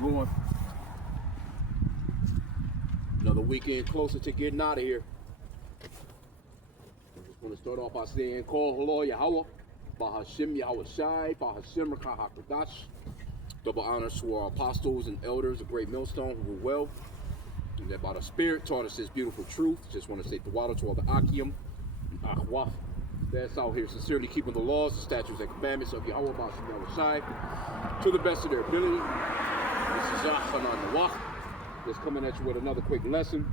going. Another weekend closer to getting out of here. I just want to start off by saying, Call Hello Yahweh, H.I.M Yahweh Shai, H.I.M Rakahakadash. Double honors to our apostles and elders, a great millstone who were well. And that by the Spirit taught us this beautiful truth. Just want to say the water to all the H.I.M, Ahwah. That's out here sincerely keeping the laws, the statutes, and commandments of Yahweh, H.I.M Yahweh Shai, to the best of their ability. This is Yahanan Nawach. Just coming at you with another quick lesson.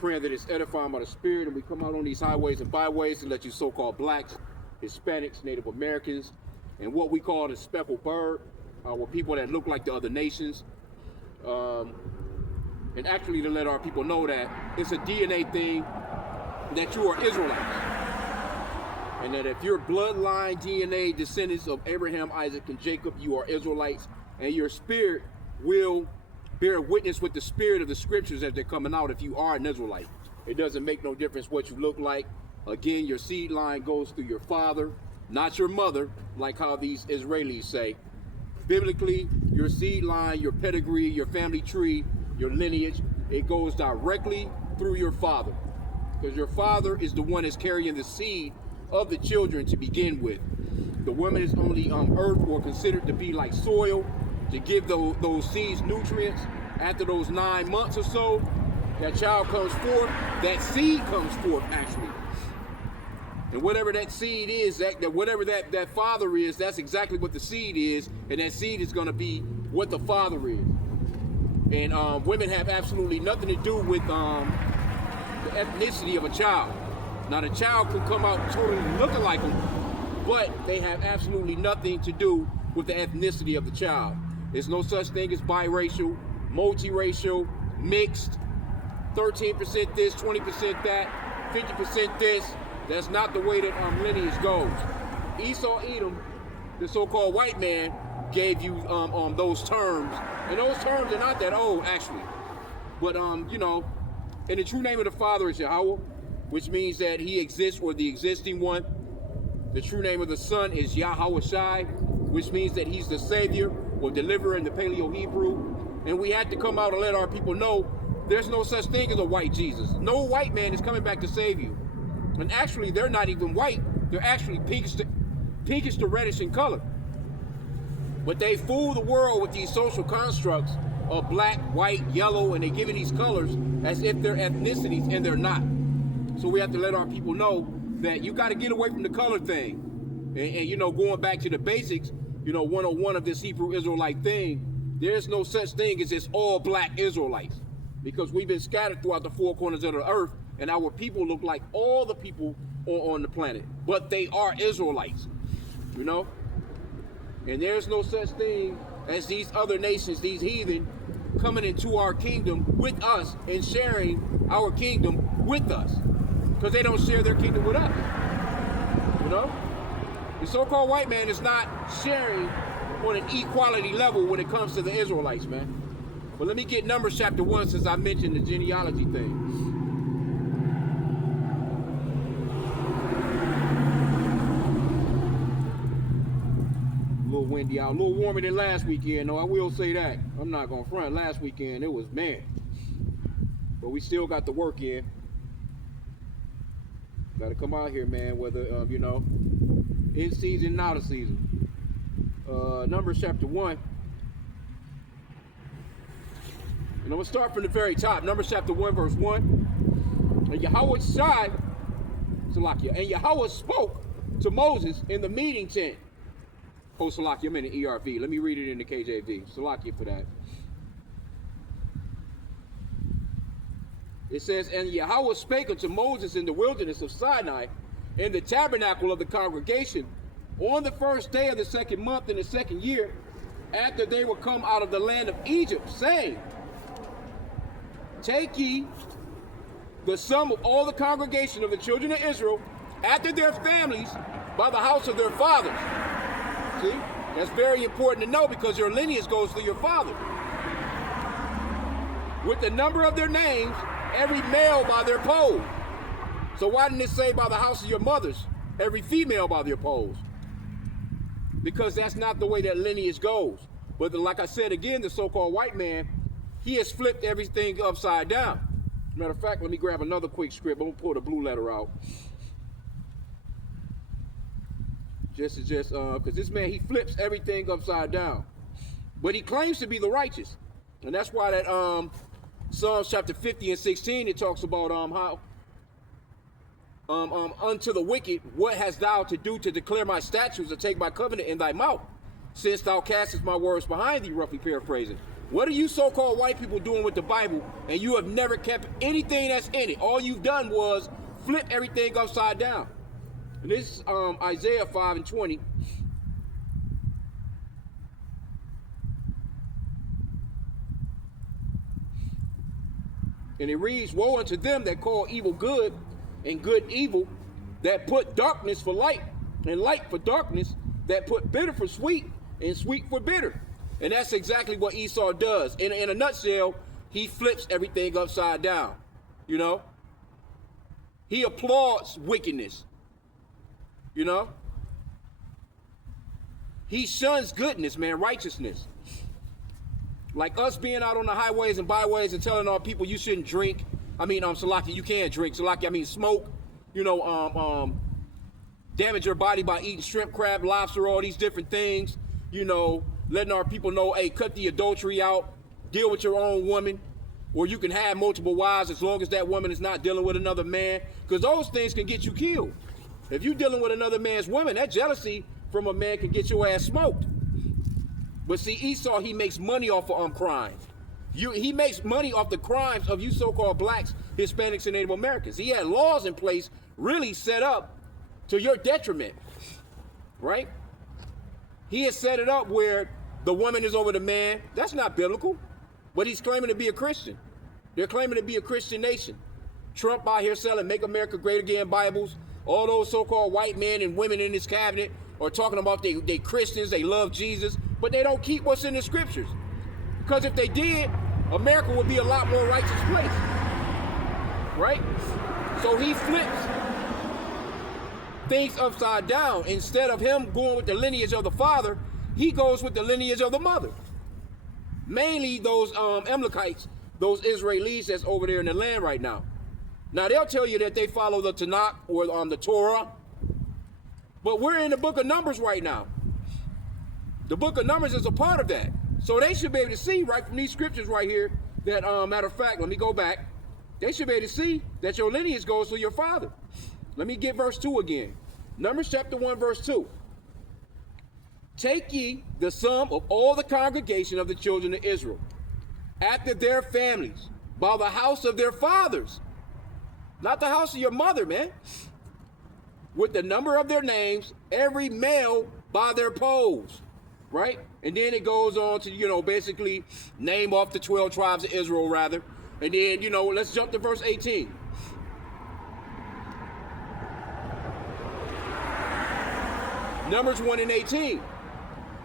Praying that it's edifying by the Spirit, and we come out on these highways and byways to let you so-called blacks, Hispanics, Native Americans, and what we call the speckled bird, with people that look like the other nations. And actually to let our people know that it's a DNA thing, that you are Israelites. And that if you're bloodline DNA descendants of Abraham, Isaac, and Jacob, you are Israelites, and your spirit will bear witness with the spirit of the scriptures as they're coming out if you are an Israelite. It doesn't make no difference what you look like. Again, your seed line goes through your father, not your mother, like how these Israelis say. Biblically, your seed line, your pedigree, your family tree, your lineage, it goes directly through your father. Because your father is the one that's carrying the seed of the children to begin with. The woman is only earth or considered to be like soil to give those seeds nutrients. After those 9 months or so, that child comes forth, that seed comes forth actually. And whatever that seed is, whatever that father is, that's exactly what the seed is, and that seed is going to be what the father is. And women have absolutely nothing to do with the ethnicity of a child. Now the child can come out totally looking like them, but they have absolutely nothing to do with the ethnicity of the child. There's no such thing as biracial, multiracial, mixed, 13% this, 20% that, 50% this. That's not the way that lineage goes. Esau Edom, the so-called white man, gave you those terms. And those terms are not that old, actually. But, you know, and the true name of the Father is Yahweh, which means that he exists, or the existing one. The true name of the Son is Yahweh Shai, which means that he's the Savior or deliverer in the Paleo-Hebrew. And we had to come out and let our people know there's no such thing as a white Jesus. No white man is coming back to save you. And actually, they're not even white. They're actually pinkish to reddish in color. But they fool the world with these social constructs of black, white, yellow, and they give it these colors as if they're ethnicities, and they're not. So we have to let our people know that you got to get away from the color thing. And, you know, going back to the basics, you know, 101 of this Hebrew Israelite thing, there's no such thing as just all black Israelites. Because we've been scattered throughout the four corners of the earth, and our people look like all the people on the planet. But they are Israelites, you know? And there's no such thing as these other nations, these heathen, coming into our kingdom with us and sharing our kingdom with us. Because they don't share their kingdom with us, you know? The so-called white man is not sharing on an equality level when it comes to the Israelites, man. But let me get Numbers chapter 1 since I mentioned the genealogy thing. A little windy out, a little warmer than last weekend, though, I will say that. I'm not gonna front. Last weekend, it was, man. But we still got the work in. Gotta come out here, man, whether, you know, in season and out of season. Numbers chapter 1. And I'm going to start from the very top. Numbers chapter 1, verse 1. And Yahweh Shai, Salakia, and Yahweh spoke to Moses in the meeting tent. Oh, Salakia, I'm in the ERV. Let me read it in the KJV. Salakia for that. It says, and Yahweh spake unto Moses in the wilderness of Sinai, in the tabernacle of the congregation, on the first day of the second month in the second year, after they were come out of the land of Egypt, saying, take ye the sum of all the congregation of the children of Israel, after their families, by the house of their fathers. See, that's very important to know, because your lineage goes through your father. With the number of their names, every male by their poll. So why didn't it say by the house of your mothers, every female by their polls? Because that's not the way that lineage goes. But like I said again, the so-called white man, he has flipped everything upside down. Matter of fact, let me grab another quick script. I'm gonna pull the blue letter out. Just because this man, he flips everything upside down. But he claims to be the righteous. And that's why that Psalms chapter 50 and 16, it talks about how unto the wicked, what hast thou to do to declare my statutes, to take my covenant in thy mouth, since thou castest my words behind thee, roughly paraphrasing. What are you so-called white people doing with the Bible, and you have never kept anything that's in it? All you've done was flip everything upside down. And this is Isaiah 5 and 20. And it reads, woe unto them that call evil good and good evil, that put darkness for light and light for darkness, that put bitter for sweet and sweet for bitter. And that's exactly what Esau does. In a nutshell, he flips everything upside down. You know? He applauds wickedness. You know? He shuns goodness, man, righteousness. Like us being out on the highways and byways and telling our people you shouldn't drink. I mean, Salaki, you can't drink. Salaki, I mean, smoke. You know, damage your body by eating shrimp, crab, lobster, all these different things. You know, letting our people know, hey, cut the adultery out. Deal with your own woman. Or you can have multiple wives as long as that woman is not dealing with another man. Because those things can get you killed. If you're dealing with another man's woman, that jealousy from a man can get your ass smoked. But see, Esau, he makes money off of crimes. He makes money off the crimes of you so-called blacks, Hispanics, and Native Americans. He had laws in place really set up to your detriment, right? He has set it up where the woman is over the man. That's not biblical, but he's claiming to be a Christian. They're claiming to be a Christian nation. Trump out here selling Make America Great Again Bibles. All those so-called white men and women in his cabinet are talking about they Christians, they love Jesus, but they don't keep what's in the scriptures. Because if they did, America would be a lot more righteous place. Right? So he flips things upside down. Instead of him going with the lineage of the father, he goes with the lineage of the mother. Mainly those Amalekites, those Israelites that's over there in the land right now. Now they'll tell you that they follow the Tanakh or the Torah, but we're in the book of Numbers right now. The book of Numbers is a part of that. So they should be able to see right from these scriptures right here that, matter of fact, let me go back. They should be able to see that your lineage goes to your father. Let me get verse 2 again. Numbers chapter 1, verse 2. Take ye the sum of all the congregation of the children of Israel, after their families, by the house of their fathers. Not the house of your mother, man. With the number of their names, every male by their poles. Right? And then it goes on to, you know, basically name off the 12 tribes of Israel, rather. And then, you know, let's jump to verse 18. Numbers 1 and 18.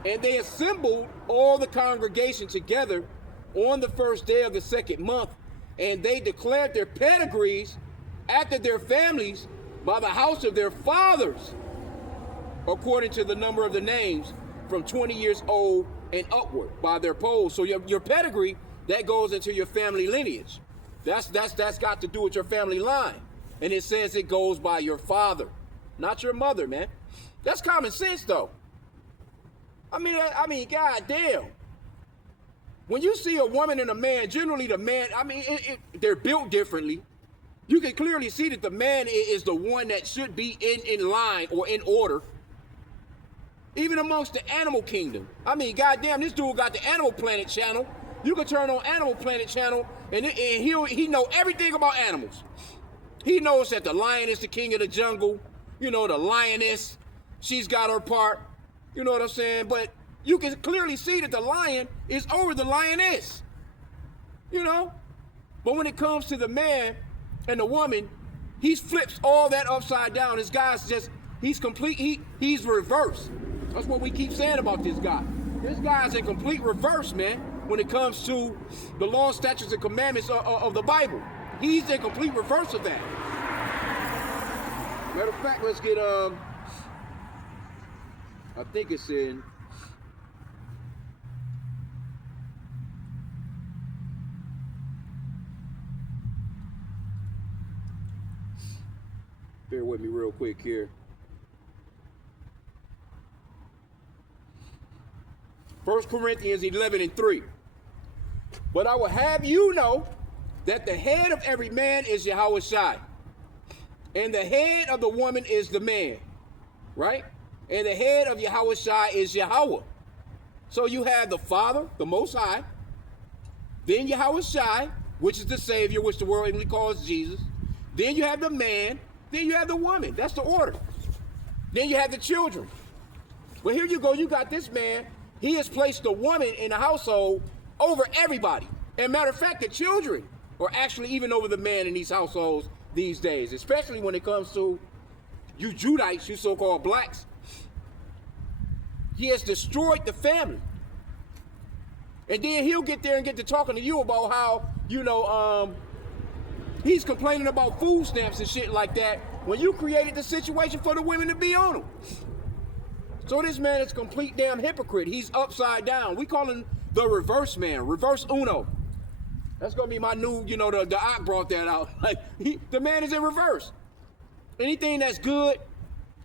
And they assembled all the congregation together on the first day of the second month, and they declared their pedigrees after their families by the house of their fathers, according to the number of the names, from 20 years old and upward, by their polls. So your pedigree, that goes into your family lineage. That's got to do with your family line. And it says it goes by your father, not your mother, man. That's common sense, though. I mean, goddamn. When you see a woman and a man, generally the man, I mean, they're built differently. You can clearly see that the man is the one that should be in line or in order. Even amongst the animal kingdom. I mean, goddamn, this dude got the Animal Planet channel. You can turn on Animal Planet channel and he know everything about animals. He knows that the lion is the king of the jungle. You know, the lioness, she's got her part. You know what I'm saying? But you can clearly see that the lion is over the lioness. You know? But when it comes to the man and the woman, he flips all that upside down. This guy's just, he's complete, he's reversed. That's what we keep saying about this guy. This guy's in complete reverse, man, when it comes to the law, statutes, and commandments of the Bible. He's in complete reverse of that. Matter of fact, let's get, I think it's in Bear with me real quick here. 1 Corinthians 11:3. But I will have you know that the head of every man is Yahushua, and the head of the woman is the man, right? And the head of Yahushua is Yahweh. So you have the Father, the Most High, then Yahushua, which is the Savior, which the world only calls Jesus. Then you have the man, then you have the woman. That's the order. Then you have the children. But here you go, you got this man. He has placed the woman in the household over everybody. And matter of fact, the children are actually even over the man in these households these days, especially when it comes to you Judites, you so-called blacks. He has destroyed the family. And then he'll get there and get to talking to you about how, he's complaining about food stamps and shit like that when you created the situation for the women to be on them. So this man is a complete damn hypocrite. He's upside down. We call him the reverse man, reverse Uno. That's gonna be my new, the Ock brought that out. Like the man is in reverse. Anything that's good,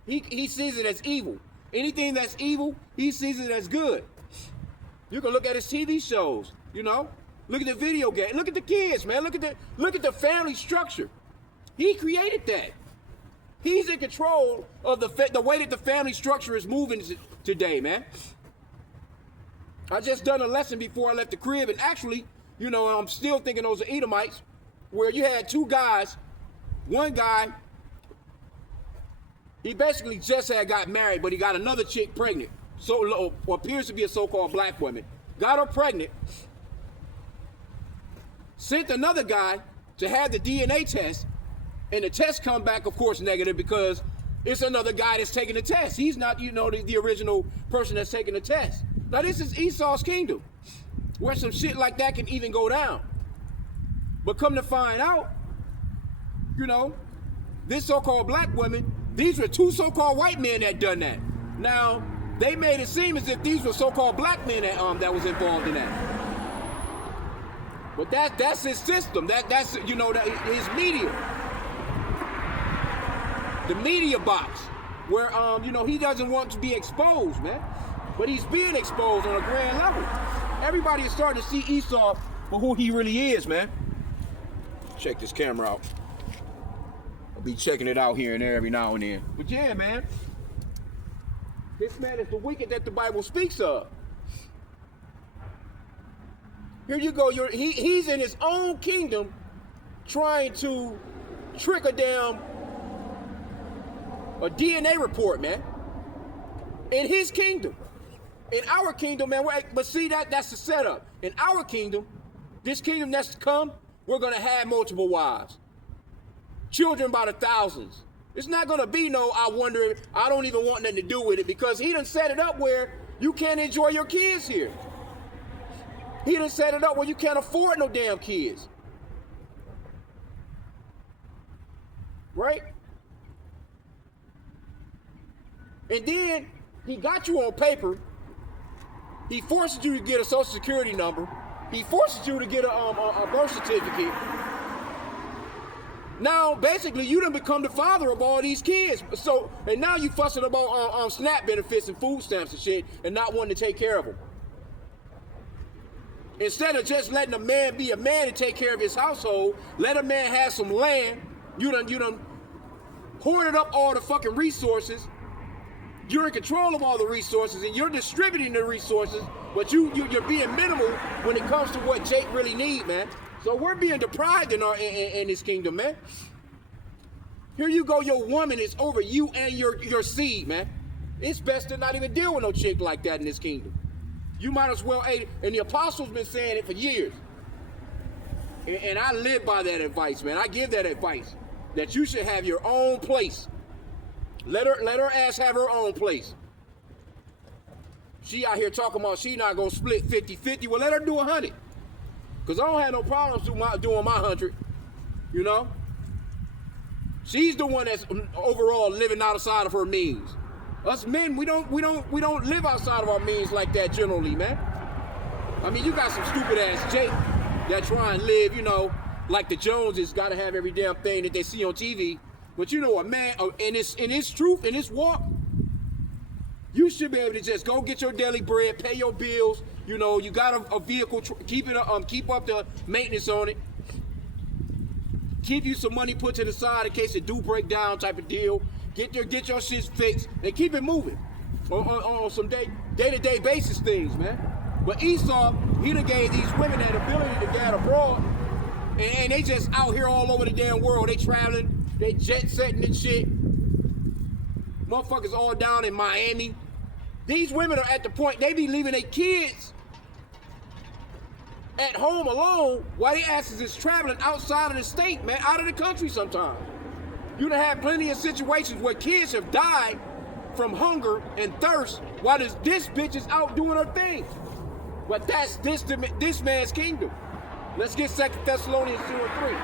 he sees it as evil. Anything that's evil, he sees it as good. You can look at his TV shows, Look at the video game. Look at the kids, man. Look at the family structure. He created that. He's in control of the way that the family structure is moving today, man. I just done a lesson before I left the crib, and actually, I'm still thinking those are Edomites, where you had two guys. One guy, he basically just had got married, but he got another chick pregnant. So appears to be a so-called black woman. Got her pregnant. Sent another guy to have the DNA test, and the test come back, of course, negative because it's another guy that's taking the test. He's not, the original person that's taking the test. Now, this is Esau's kingdom, where some shit like that can even go down. But come to find out, this so-called black woman, these were two so-called white men that done that. Now, they made it seem as if these were so-called black men that was involved in that. But that's his system. That's his media. The media box, where he doesn't want to be exposed, man. But he's being exposed on a grand level. Everybody is starting to see Esau for who he really is, man. Check this camera out. I'll be checking it out here and there every now and then. But yeah, man, this man is the wicked that the Bible speaks of. Here you go. He's in his own kingdom trying to trick a DNA report, man. In his kingdom. In our kingdom, man. But see, that's the setup. In our kingdom, this kingdom that's to come, we're going to have multiple wives. Children by the thousands. It's not going to be I wonder, I don't even want nothing to do with it, because he done set it up where you can't enjoy your kids here. He done set it up where you can't afford no damn kids. Right? And then he got you on paper. He forces you to get a social security number. He forces you to get a birth certificate. Now, basically, you done become the father of all these kids. So, and now you fussing about SNAP benefits and food stamps and shit, and not wanting to take care of them. Instead of just letting a man be a man and take care of his household, let a man have some land. You done hoarded up all the fucking resources. You're in control of all the resources, and you're distributing the resources, but you're being minimal when it comes to what Jake really needs, man. So we're being deprived in this kingdom, man. Here you go, your woman is over you and your seed, man. It's best to not even deal with no chick like that in this kingdom. You might as well, and the apostles been saying it for years. And I live by that advice, man. I give that advice, that you should have your own place. Let her ass have her own place. She out here talking about she not gonna split 50-50. Well, let her do 100. Because I don't have no problems doing my 100. She's the one that's overall living outside of her means. Us men, we don't live outside of our means like that generally, man. I mean, you got some stupid ass Jake that try and live, like the Joneses, gotta have every damn thing that they see on TV. But you know, a man in his truth, in his walk, you should be able to just go get your daily bread, pay your bills. You know, you got a vehicle, keep up the maintenance on it. Keep you some money put to the side in case it do break down, type of deal. Get your shit fixed and keep it moving on some day-to-day basis things, man. But Esau, he done gave these women that ability to get abroad, and they just out here all over the damn world. They traveling, they jet setting and shit. Motherfuckers all down in Miami. These women are at the point they be leaving their kids at home alone while they asses is traveling outside of the state, man, out of the country sometimes. You done had plenty of situations where kids have died from hunger and thirst while this bitch is out doing her thing. But that's this man's kingdom. Let's get 2 Thessalonians 2 and 3.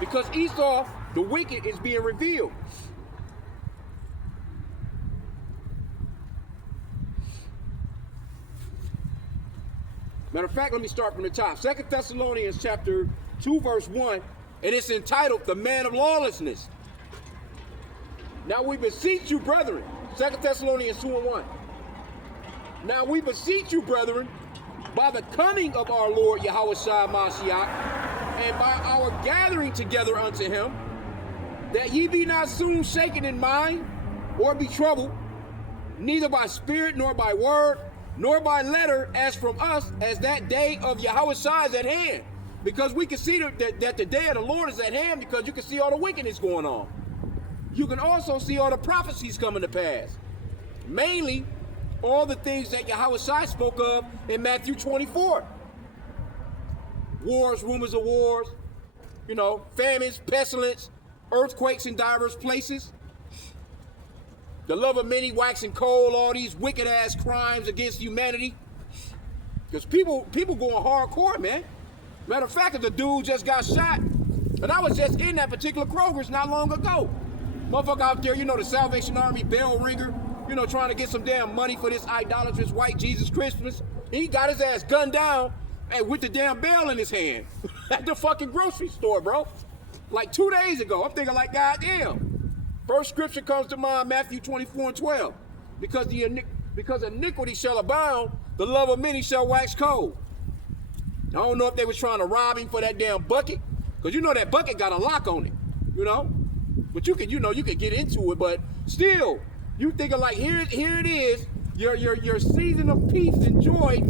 Because Esau, the wicked, is being revealed. Matter of fact, let me start from the top. 2 Thessalonians chapter 2, verse 1, and it's entitled, The Man of Lawlessness. Now we beseech you, brethren. 2 Thessalonians 2 and 1. Now we beseech you, brethren, by the coming of our Lord Yahushua Mashiach, and by our gathering together unto him, that ye be not soon shaken in mind, or be troubled, neither by spirit, nor by word, nor by letter, as from us, as that day of Yahushua is at hand. Because we can see that the day of the Lord is at hand, because you can see all the wickedness going on. You can also see all the prophecies coming to pass. Mainly, all the things that Yahushua spoke of in Matthew 24. Wars, rumors of wars, you know, famines, pestilence, earthquakes in diverse places. The love of many waxing cold, all these wicked ass crimes against humanity. Because people going hardcore, man. Matter of fact, the dude just got shot. And I was just in that particular Kroger's not long ago. Motherfucker out there, you know, the Salvation Army bell ringer, you know, trying to get some damn money for this idolatrous white Jesus Christmas. And he got his ass gunned down and with the damn bell in his hand at the fucking grocery store, bro. Like 2 days ago. I'm thinking like, goddamn. First scripture comes to mind, Matthew 24 and 12. Because iniquity shall abound, the love of many shall wax cold. I don't know if they was trying to rob him for that damn bucket, because you know that bucket got a lock on it, you know? But you could get into it, but still, you thinking like, here it is, your season of peace and joy,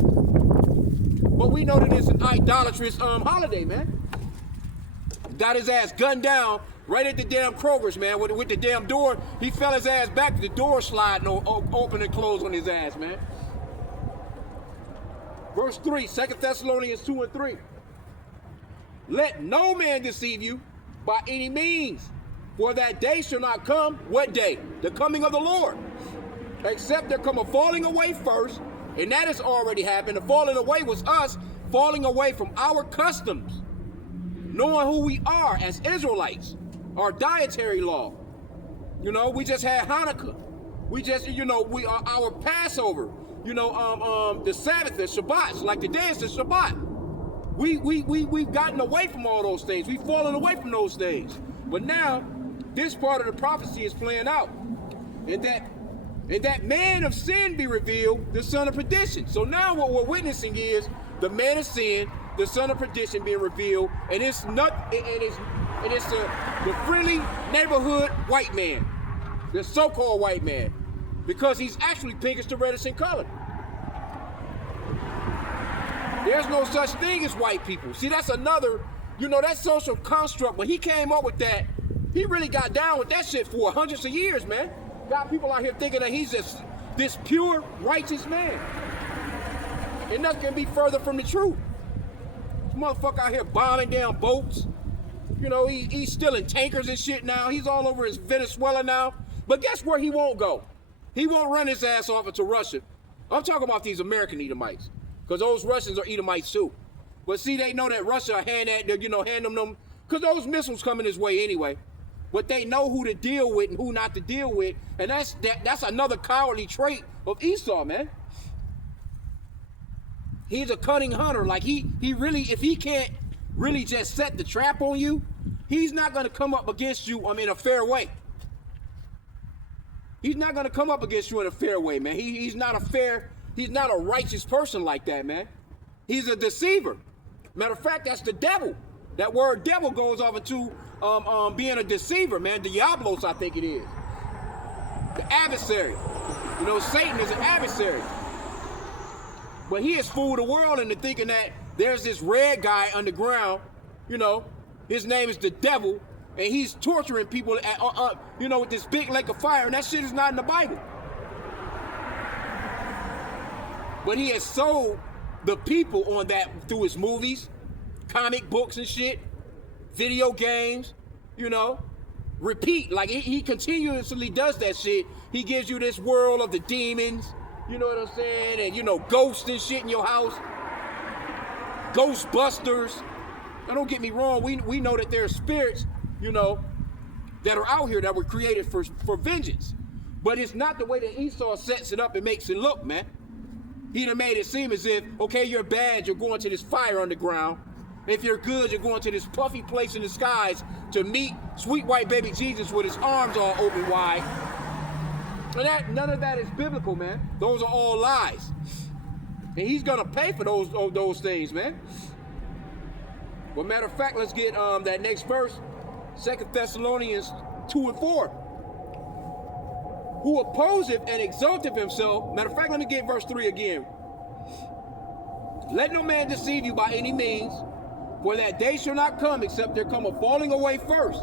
but we know that it's an idolatrous holiday, man. Got his ass gunned down right at the damn Kroger's, man, with the damn door. He fell his ass back, the door sliding open and closed on his ass, man. Verse 3, 2 Thessalonians 2 and 3. Let no man deceive you by any means, for that day shall not come. What day? The coming of the Lord. Except there come a falling away first, and that has already happened. The falling away was us falling away from our customs, knowing who we are as Israelites, our dietary law. You know, we just had Hanukkah. We just, you know, we are our Passover. You know, the Sabbath, the Shabbats, like today is the Shabbat. We've gotten away from all those things. We've fallen away from those things. But now, this part of the prophecy is playing out. And that man of sin be revealed, the son of perdition. So now what we're witnessing is the man of sin, the son of perdition being revealed, and it's the friendly neighborhood white man, the so-called white man, because he's actually pinkish to reddish in color. There's no such thing as white people. See, that's another, you know, that social construct. When he came up with that, he really got down with that shit for hundreds of years, man. Got people out here thinking that he's just this pure, righteous man. And nothing can be further from the truth. This motherfucker out here bombing down boats. You know, he's stealing tankers and shit now. He's all over his Venezuela now. But guess where he won't go? He won't run his ass off into Russia. I'm talking about these American Edomites, because those Russians are Edomites too. But see, they know that Russia hand them, because those missiles coming his way anyway. But they know who to deal with and who not to deal with, and that's another cowardly trait of Esau, man. He's a cunning hunter. Like he really, if he can't really just set the trap on you, he's not going to come up against you in a fair way. He's not going to come up against you in a fair way, man. He's not a righteous person like that, man. He's a deceiver. Matter of fact, that's the devil. That word devil goes off into being a deceiver, man. Diablos, I think it is. The adversary. You know, Satan is an adversary. But he has fooled the world into thinking that there's this red guy underground, you know, his name is the devil, and he's torturing people, with this big lake of fire, and that shit is not in the Bible. But he has sold the people on that through his movies, comic books and shit, video games, you know. Repeat, like he continuously does that shit. He gives you this world of the demons, you know what I'm saying, and, you know, ghosts and shit in your house. Ghostbusters. Now, don't get me wrong, we know that there are spirits, you know, that are out here that were created for vengeance. But it's not the way that Esau sets it up and makes it look, man. He done made it seem as if, okay, you're bad, you're going to this fire underground. If you're good, you're going to this puffy place in the skies to meet sweet white baby Jesus with his arms all open wide. And none of that is biblical, man. Those are all lies. And he's gonna pay for those things, man. Well, matter of fact, let's get that next verse, 2 Thessalonians 2 and 4. Who opposeth and exalteth himself. Matter of fact, let me get verse 3 again. Let no man deceive you by any means, for that day shall not come except there come a falling away first,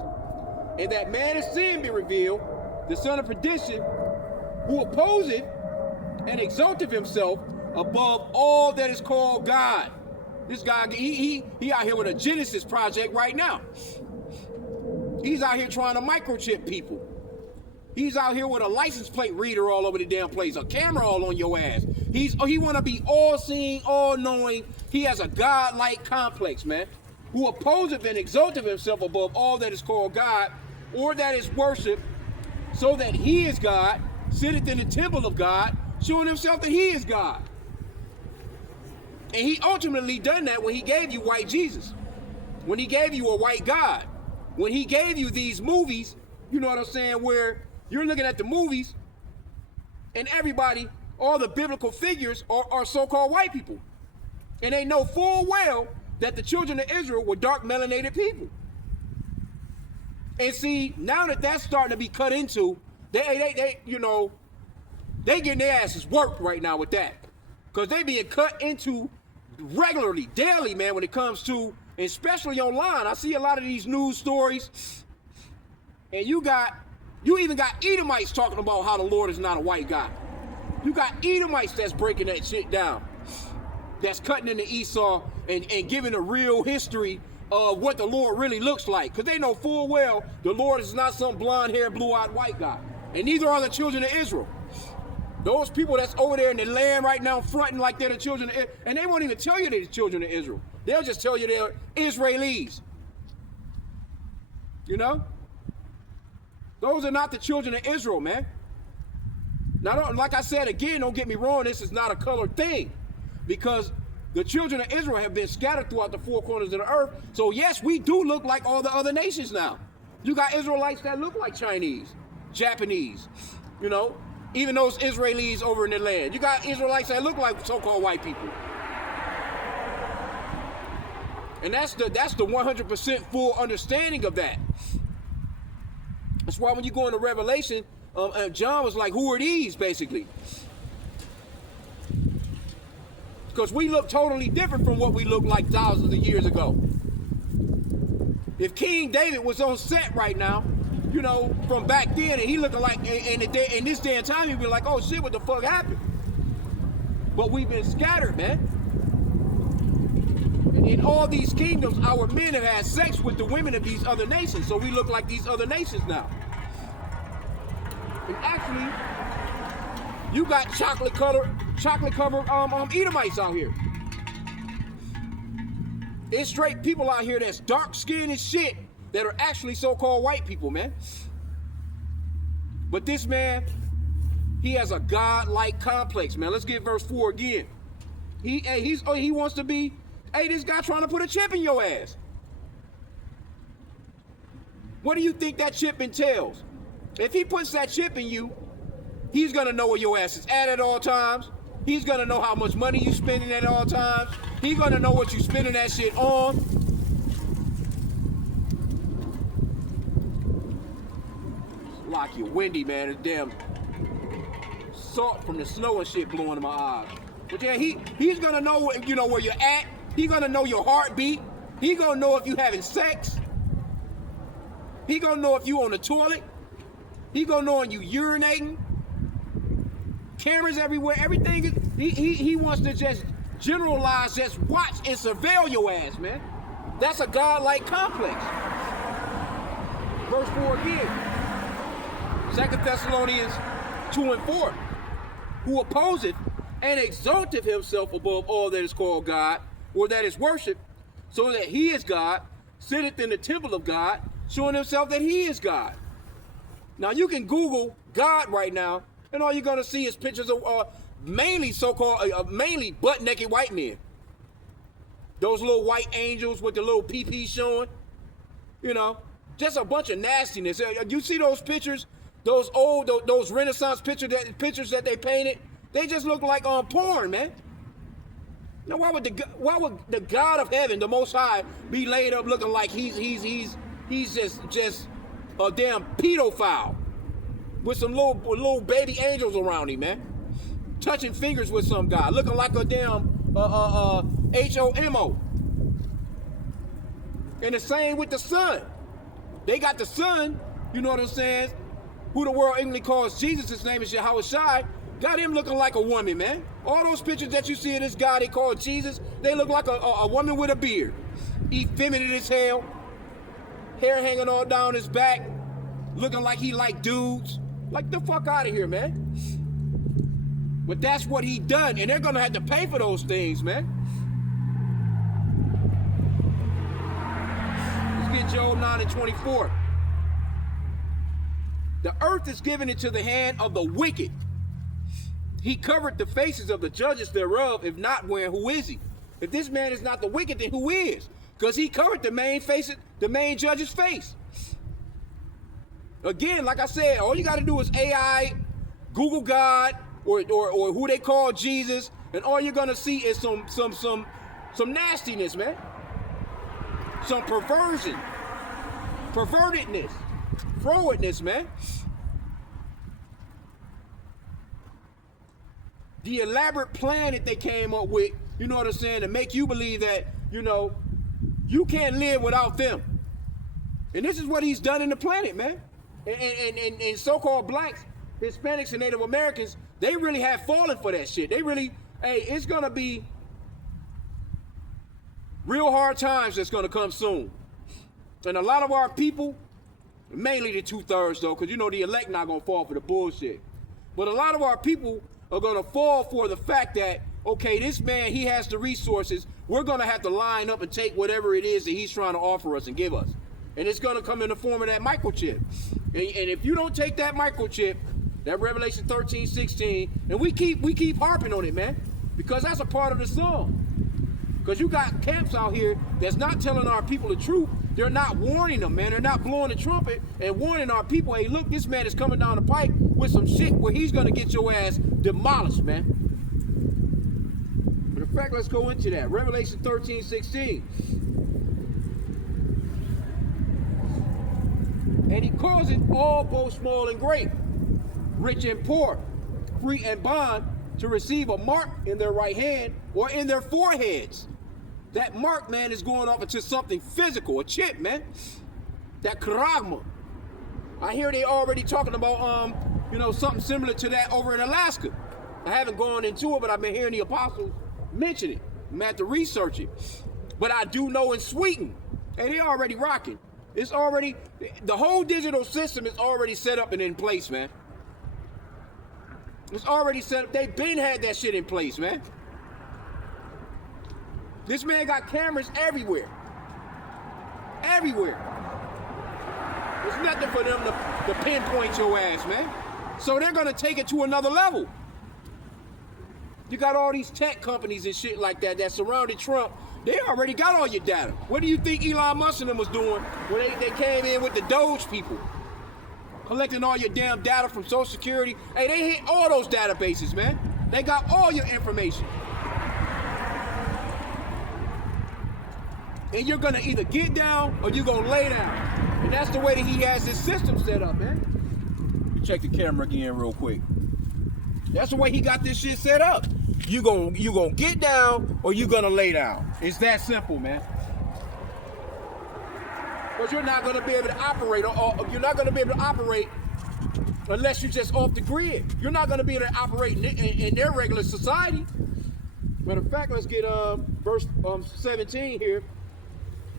and that man of sin be revealed, the son of perdition, who opposeth and exalteth himself above all that is called God. This guy, he out here with a Genesis project right now. He's out here trying to microchip people. He's out here with a license plate reader all over the damn place, a camera all on your ass. He want to be all-seeing, all-knowing. He has a God-like complex, man. Who opposeth and exalteth himself above all that is called God, or that is worship, so that he is God, sitteth in the temple of God, showing himself that he is God. And he ultimately done that when he gave you white Jesus, when he gave you a white God, when he gave you these movies, you know what I'm saying, where you're looking at the movies and everybody, all the biblical figures are so-called white people. And they know full well that the children of Israel were dark melanated people. And see, now that that's starting to be cut into, they getting their asses worked right now with that. Because they being cut into regularly, daily, man, when it comes to, especially online. I see a lot of these news stories, and you even got Edomites talking about how the Lord is not a white God. You got Edomites that's breaking that shit down, that's cutting into Esau and giving a real history of what the Lord really looks like. Because they know full well the Lord is not some blonde-haired, blue-eyed white guy. And neither are the children of Israel. Those people that's over there in the land right now fronting like they're the children of Israel, and they won't even tell you they're the children of Israel. They'll just tell you they're Israelis. You know? Those are not the children of Israel, man. Now, like I said again, don't get me wrong, this is not a colored thing. Because the children of Israel have been scattered throughout the four corners of the earth. So yes, we do look like all the other nations now. You got Israelites that look like Chinese, Japanese, you know, even those Israelis over in the land. You got Israelites that look like so-called white people. And that's the 100% full understanding of that. That's why when you go into Revelation, John was like, who are these, basically? Because we look totally different from what we looked like thousands of years ago. If King David was on set right now, you know, from back then, and he looking like, in this day and time, he'd be like, oh shit, what the fuck happened? But we've been scattered, man. And in all these kingdoms, our men have had sex with the women of these other nations, so we look like these other nations now. And actually, you got chocolate covered Edomites out here. It's straight people out here that's dark skinned as shit that are actually so-called white people, man. But this man, he has a God-like complex, man. Let's get verse 4 again. He wants to be, hey, this guy trying to put a chip in your ass. What do you think that chip entails? If he puts that chip in you, he's gonna know where your ass is at all times. He's gonna know how much money you spending at all times. He's gonna know what you spending that shit on. It's like you're windy, man. It's damn salt from the snow and shit blowing in my eyes. But yeah, he's gonna know where you're at. He's gonna know your heartbeat. He's gonna know if you having sex. He gonna know if you on the toilet. He gonna know when you urinating. Cameras everywhere. Everything. He wants to just generalize, just watch and surveil your ass, man. That's a godlike complex. Verse 4 again. 2 Thessalonians 2 and 4. Who opposeth and exalteth himself above all that is called God, or that is worshipped, so that he is God, sitteth in the temple of God, showing himself that he is God. Now you can Google God right now, and all you're gonna see is pictures of mainly so-called, mainly butt-naked white men. Those little white angels with the little pee-pee showing, just a bunch of nastiness. You see those pictures, those old, those Renaissance pictures that they painted? They just look like porn, man. Now, why would the God of heaven, the Most High, be laid up looking like he's just a damn pedophile with some little baby angels around him, man, touching fingers with some guy, looking like a damn H.I.M. And the same with the son. They got the son, you know what I'm saying, who the world English calls Jesus. His name is H.I.M. Got him looking like a woman, man. All those pictures that you see of this guy they call Jesus, they look like a woman with a beard. Effeminate as hell. Hair hanging all down his back. Looking like he like dudes. Like the fuck out of here, man. But that's what he done, and they're gonna have to pay for those things, man. Let's get Job 9 and 24. The earth is given into the hand of the wicked. He covered the faces of the judges thereof. If not, where, who is he? If this man is not the wicked, then who is? Because he covered the main judge's face. Again, like I said, all you got to do is AI, Google God, or who they call Jesus, and all you're gonna see is some nastiness, man. Some perversion, pervertedness, frowardness, man. The elaborate plan that they came up with, you know what I'm saying, to make you believe that, you can't live without them. And this is what he's done in the planet, man. And so-called blacks, Hispanics, and Native Americans, they really have fallen for that shit. They really, it's gonna be real hard times that's gonna come soon. And a lot of our people, mainly the 2/3 though, because the elect not gonna fall for the bullshit. But a lot of our people are gonna fall for the fact that, okay, this man, he has the resources. We're gonna have to line up and take whatever it is that he's trying to offer us and give us. And it's gonna come in the form of that microchip. And if you don't take that microchip, that Revelation 13:16, and we keep harping on it, man, because that's a part of the song. Because you got camps out here that's not telling our people the truth. They're not warning them, man. They're not blowing the trumpet and warning our people, hey, look, this man is coming down the pike with some shit where he's gonna get your ass demolished, man. But in fact, let's go into that. Revelation 13:16. And he calls it all, both small and great, rich and poor, free and bond, to receive a mark in their right hand or in their foreheads. That mark, man, is going off into something physical, a chip, man. That karagma. I hear they already talking about, something similar to that over in Alaska. I haven't gone into it, but I've been hearing the apostles mention it. I'm gonna have to research it. But I do know in Sweden, and they already rocking. It's already, the whole digital system is already set up and in place, man. It's already set up. They've been had that shit in place, man. This man got cameras everywhere. Everywhere. There's nothing for them to pinpoint your ass, man. So they're gonna take it to another level. You got all these tech companies and shit like that surrounded Trump They already got all your data. What do you think Elon Musk and them was doing when they came in with the Doge people? Collecting all your damn data from Social Security. Hey, they hit all those databases, man. They got all your information. And you're gonna either get down or you're gonna lay down. And that's the way that he has his system set up, man. Check the camera again real quick. That's the way he got this shit set up. You gonna get down or you gonna lay down. It's that simple, man. Because you're not gonna be able to operate, or you're not gonna be able to operate unless you're just off the grid. You're not gonna be able to operate in their regular society. Matter of fact, let's get verse 17 here.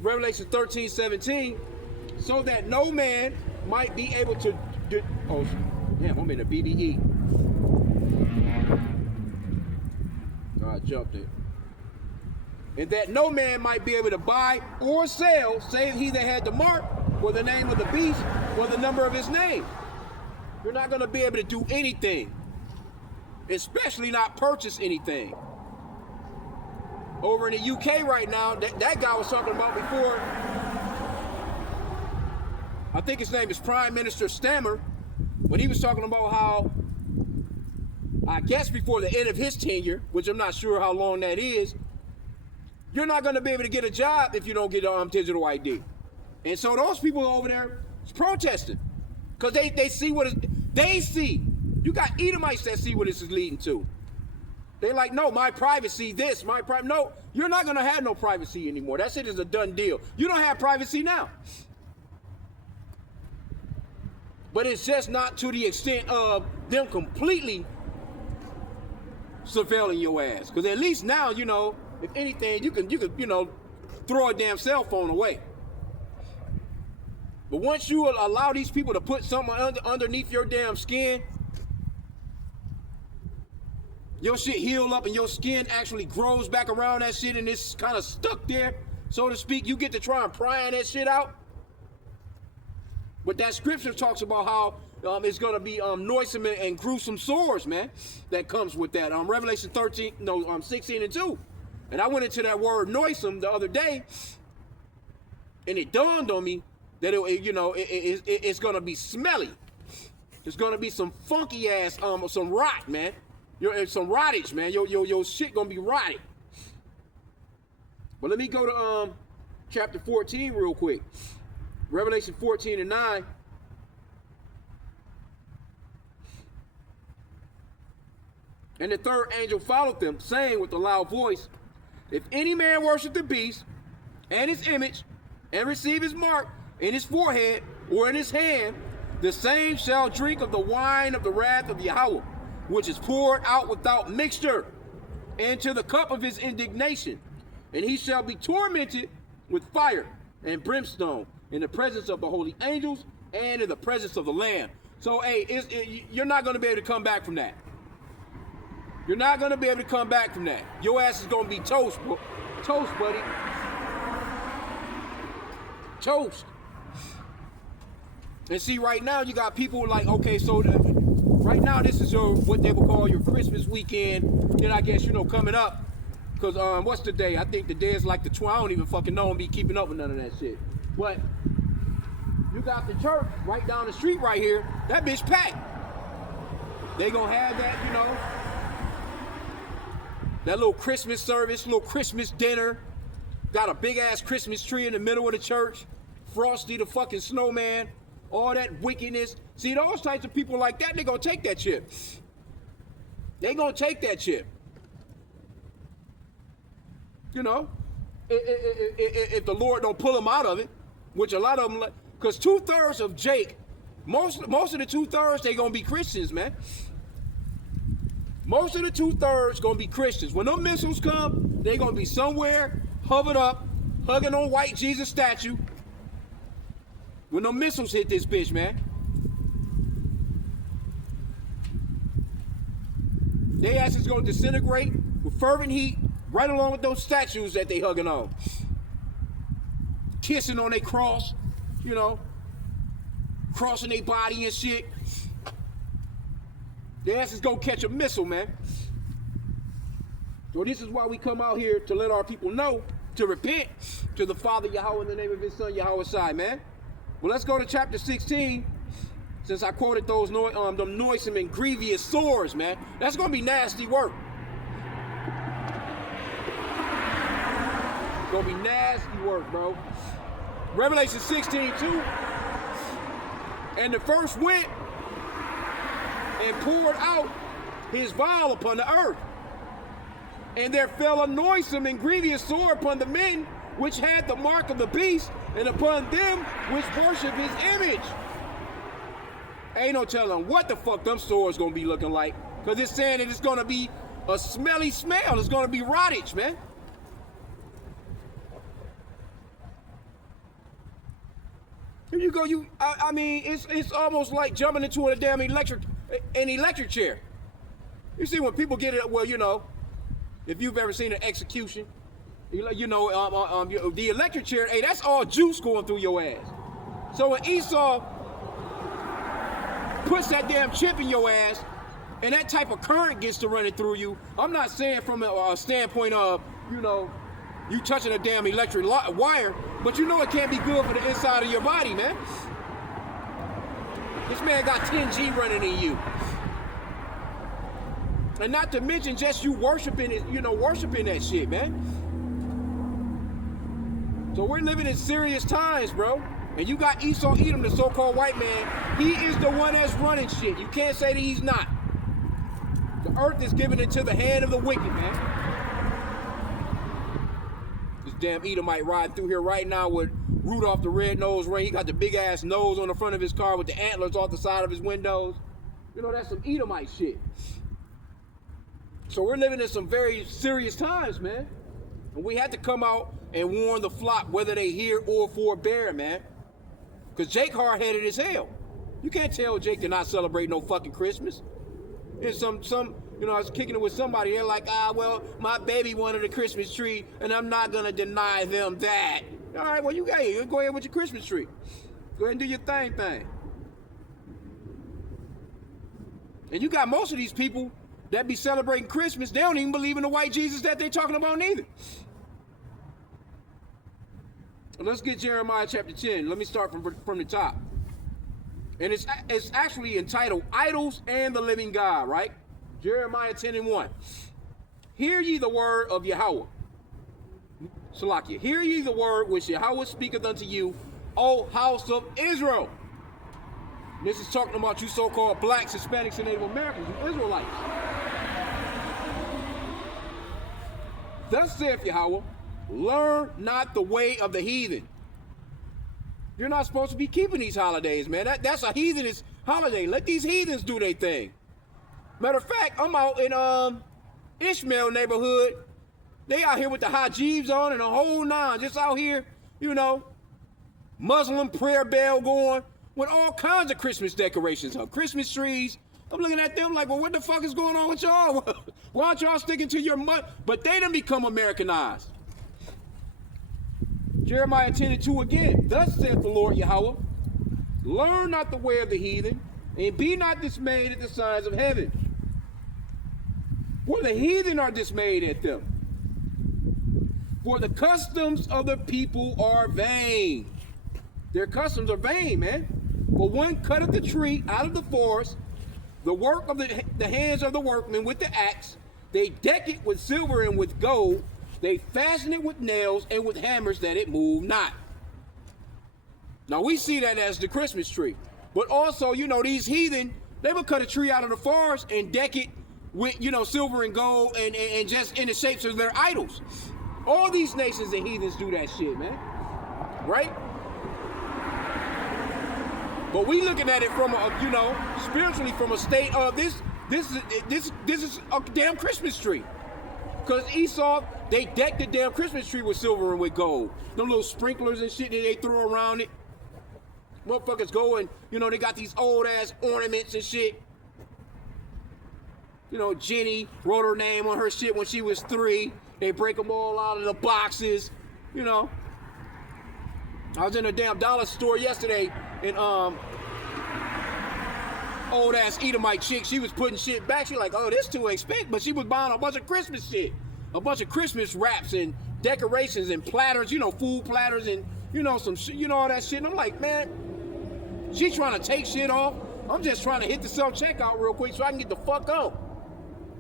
Revelation 13:17. So that no man might be able to oh damn, I'm in a BBE. I jumped it. And that no man might be able to buy or sell, save he that had the mark, or the name of the beast, or the number of his name. You're not going to be able to do anything, especially not purchase anything. Over in the UK right now, that guy was talking about before, I think his name is Prime Minister Stammer, when he was talking about how, I guess before the end of his tenure, which I'm not sure how long that is, you're not going to be able to get a job if you don't get digital ID. And so those people over there is protesting because they see what they see. You got Edomites that see what this is leading to. They're like, no, my privacy, this, my privacy. No, you're not going to have no privacy anymore. That shit is a done deal. You don't have privacy now. But it's just not to the extent of them completely surveilling your ass. Because at least now, you know, if anything, you can, you know, throw a damn cell phone away. But once you allow these people to put something underneath your damn skin, your shit heal up and your skin actually grows back around that shit and it's kind of stuck there, so to speak. You get to try and pry that shit out. But that scripture talks about how it's going to be noisome and gruesome sores, man, that comes with that. Revelation 16:2. And I went into that word noisome the other day, and it dawned on me that it's going to be smelly. There's going to be some funky ass, some rot, man. Some rottage, man. Your shit going to be rotted. But let me go to chapter 14 real quick. Revelation 14:9. And the third angel followed them, saying with a loud voice, if any man worship the beast and his image, and receive his mark in his forehead or in his hand, the same shall drink of the wine of the wrath of Yahweh, which is poured out without mixture into the cup of his indignation. And he shall be tormented with fire and brimstone in the presence of the holy angels and in the presence of the Lamb. So, hey, you're not going to be able to come back from that. You're not going to be able to come back from that. Your ass is going to be toast, bro. Toast, buddy. Toast. And see, right now, you got people like, okay, so right now, this is what they would call your Christmas weekend. Then I guess, you know, coming up. Because what's the day? I think the day is like the 12th. I don't even fucking know and be keeping up with none of that shit. But you got the church right down the street right here. That bitch packed. They gonna have that, you know, that little Christmas service, little Christmas dinner. Got a big ass Christmas tree in the middle of the church. Frosty the fucking snowman. All that wickedness. See, those types of people like that, they gonna take that shit. They gonna take that shit. You know, if the Lord don't pull them out of it, which a lot of them, because 2/3 of Jake, most of the 2/3, they gonna be Christians, man. Most of the 2/3 gonna be Christians. When those missiles come, they gonna be somewhere hovered up, hugging on white Jesus statue. When those missiles hit this bitch, man, their ass is gonna disintegrate with fervent heat, right along with those statues that they hugging on. Kissing on their cross, you know, crossing their body and shit. Their ass is gonna catch a missile, man. So this is why we come out here to let our people know to repent to the Father Yahweh in the name of his son Yahweh Shai, man. Well, let's go to chapter 16. Since I quoted those them noisome and grievous sores, man. That's going to be nasty work. It's going to be nasty work, bro. Revelation 16:2. And the first went and poured out his vial upon the earth. And there fell a noisome and grievous sore upon the men which had the mark of the beast, and upon them which worship his image. Ain't no telling what the fuck them sores gonna be looking like. Because it's saying that it's gonna be a smelly smell. It's gonna be rottage, man. Here you go, I mean, it's almost like jumping into an electric chair. You see when people get it, well, you know, if you've ever seen an execution, you know, the electric chair, hey, that's all juice going through your ass. So when Esau puts that damn chip in your ass, and that type of current gets to running through you, I'm not saying from a standpoint of, you know, you touching a damn electric wire, but you know it can't be good for the inside of your body, man. This man got 10G running in you. And not to mention just you worshiping it, you know, worshiping that shit, man. So we're living in serious times, bro. And you got Esau Edom, the so-called white man. He is the one that's running shit. You can't say that he's not. The earth is given into the hand of the wicked, man. This damn Edomite riding through here right now with Rudolph the Red-Nosed Reindeer. He got the big-ass nose on the front of his car with the antlers off the side of his windows. You know, that's some Edomite shit. So we're living in some very serious times, man. And we had to come out and warn the flock whether they hear or forbear, man. Because Jake hard-headed as hell. You can't tell Jake to not celebrate no fucking Christmas. And some, you know, I was kicking it with somebody. They're like, well, my baby wanted a Christmas tree, and I'm not going to deny them that. All right, well, you got it. Go ahead with your Christmas tree. Go ahead and do your thing. And you got most of these people that be celebrating Christmas, they don't even believe in the white Jesus that they talking about neither. Let's get Jeremiah chapter 10. Let me start from the top. And it's actually entitled Idols and the Living God, right? Jeremiah 10:1. Hear ye the word of Yahweh. Salakia. Hear ye the word which Yahweh speaketh unto you, O house of Israel. This is talking about you so-called blacks, Hispanics, and Native Americans, you Israelites. Thus saith Yahweh, learn not the way of the heathen. You're not supposed to be keeping these holidays, man. That's a heathenist holiday. Let these heathens do their thing. Matter of fact, I'm out in Ishmael neighborhood. They out here with the hijabs on and a whole nine. Just out here, you know, Muslim prayer bell going with all kinds of Christmas decorations up. Christmas trees. I'm looking at them like, well, what the fuck is going on with y'all? Why aren't y'all sticking to your mud? But they done become Americanized. Jeremiah 10:2 again. Thus saith the Lord Yahweh, learn not the way of the heathen, and be not dismayed at the signs of heaven. For the heathen are dismayed at them. For the customs of the people are vain. Their customs are vain, man. For one cutteth the tree out of the forest, the work of the hands of the workmen with the axe. They deck it with silver and with gold. They fasten it with nails and with hammers that it move not. Now we see that as the Christmas tree. But also, you know, these heathen, they would cut a tree out of the forest and deck it with, you know, silver and gold and just in the shapes of their idols. All these nations and heathens do that shit, man. Right? But we looking at it from a, you know, spiritually from a state of this is a damn Christmas tree. Because Esau, they decked the damn Christmas tree with silver and with gold. Them little sprinklers and shit that they throw around it. Motherfuckers go and, you know, they got these old ass ornaments and shit. You know, Jenny wrote her name on her shit when she was 3. They break them all out of the boxes, you know. I was in a damn dollar store yesterday and old ass Edomite chick, she was putting shit back. She like, oh, this too expensive, but she was buying a bunch of Christmas shit. a bunch of Christmas wraps and decorations and platters, you know, food platters and, you know, some shit, you know, all that shit. And I'm like, man, she's trying to take shit off. I'm just trying to hit the self-checkout real quick so I can get the fuck out.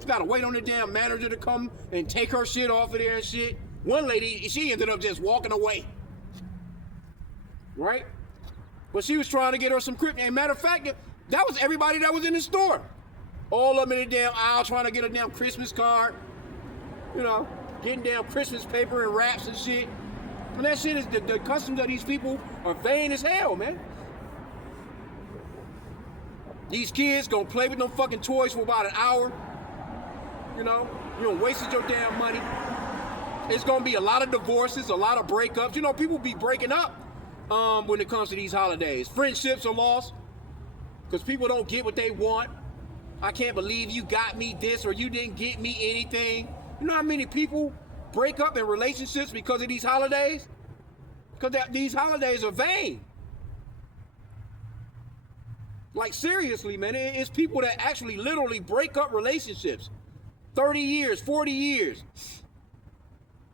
She gotta wait on the damn manager to come and take her shit off of there and shit. One lady, she ended up just walking away. Right? But she was trying to get her some Christmas. And matter of fact, that was everybody that was in the store. All of them in the damn aisle trying to get a damn Christmas card. You know, getting damn Christmas paper and wraps and shit. And that shit is, the customs of these people are vain as hell, man. These kids gonna play with them fucking toys for about an hour. You know, you done wasted your damn money. It's gonna be a lot of divorces, a lot of breakups. You know, people be breaking up when it comes to these holidays. Friendships are lost because people don't get what they want. I can't believe you got me this or you didn't get me anything. You know how many people break up in relationships because of these holidays? Because these holidays are vain. Like seriously, man, it's people that actually literally break up relationships. 30 years, 40 years.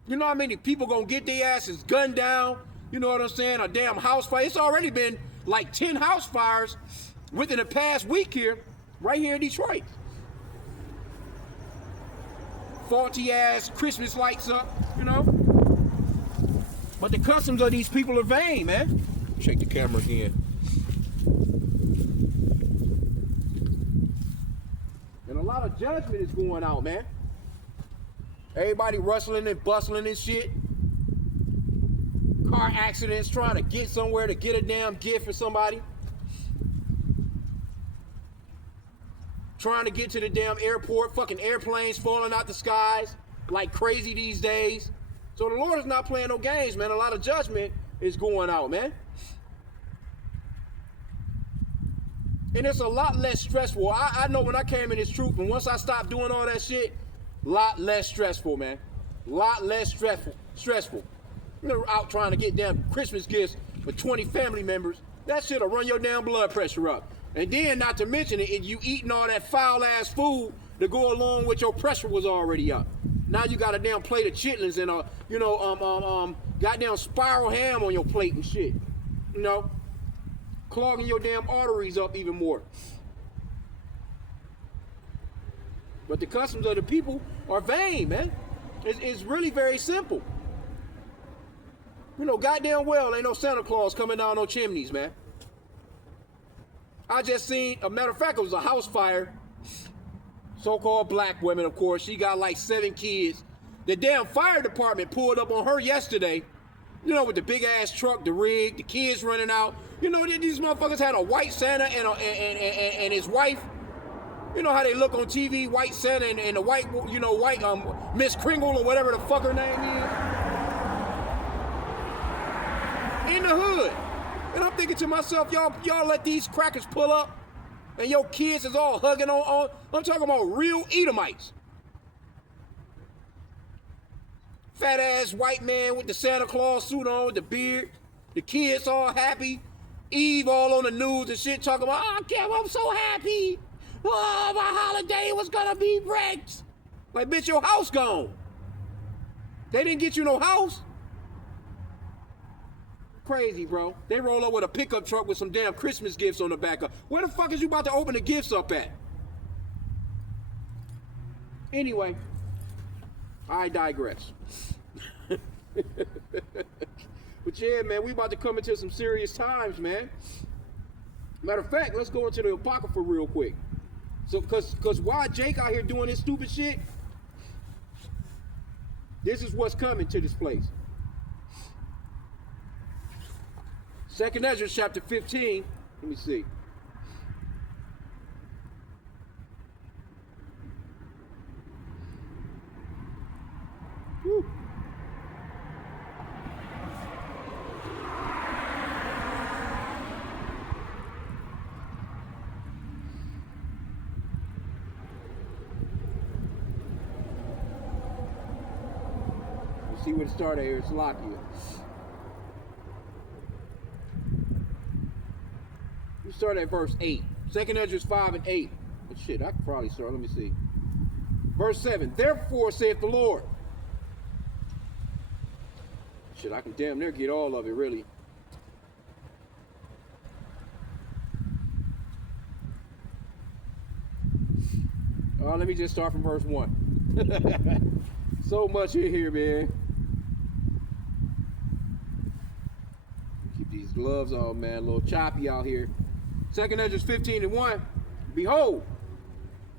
You know how many people gonna get their asses gunned down? You know what I'm saying? A damn house fire. It's already been like 10 house fires within the past week here, right here in Detroit. Faulty ass Christmas lights up, you know? But the customs of these people are vain, man. Check the camera again. And a lot of judgment is going out, man. Everybody rustling and bustling and shit. Car accidents, trying to get somewhere to get a damn gift for somebody. Trying to get to the damn airport, fucking airplanes falling out the skies like crazy these days. So the Lord is not playing no games, man. A lot of judgment is going out, man. And it's a lot less stressful. I know when I came in this truth, and once I stopped doing all that shit, a lot less stressful, man. A lot less stressful. You're out trying to get damn Christmas gifts for 20 family members. That shit'll run your damn blood pressure up. And then, not to mention it, you eating all that foul-ass food to go along with your pressure was already up. Now you got a damn plate of chitlins and goddamn spiral ham on your plate and shit. You know? Clogging your damn arteries up even more. But the customs of the people are vain, man. It's really very simple. You know, goddamn well ain't no Santa Claus coming down no chimneys, man. I just seen, a matter of fact, it was a house fire. So-called black women, of course. She got like 7 kids. The damn fire department pulled up on her yesterday. You know, with the big ass truck, the rig, the kids running out. You know, these motherfuckers had a white Santa and his wife. You know how they look on TV, white Santa and the white, you know, white Miss Kringle or whatever the fuck her name is. In the hood. And I'm thinking to myself, y'all let these crackers pull up and your kids is all hugging on. I'm talking about real Edomites. Fat ass white man with the Santa Claus suit on with the beard. The kids all happy. Eve all on the news and shit talking about, oh, Kim, I'm so happy. Oh, my holiday was gonna be wrecked. Like, bitch, your house gone. They didn't get you no house. Crazy, bro. They roll up with a pickup truck with some damn Christmas gifts on the back of. Where the fuck is you about to open the gifts up at? Anyway, I digress. But yeah, man, we about to come into some serious times, man. Matter of fact, let's go into the Apocrypha real quick. So, cause why Jake out here doing this stupid shit? This is what's coming to this place. 2nd Ezra chapter 15. Let me see. Whew. Let's see where to start here. It's Lakia. We start at verse 8. 2nd Ezra 5 and 8. But shit, I could probably start. Let me see. Verse 7. Therefore saith the Lord, Shit, I can damn near get all of it, really. Let me just start from verse 1. So much in here, man. Keep these gloves on, man. A little choppy out here. 2 Ezra 15:1. Behold,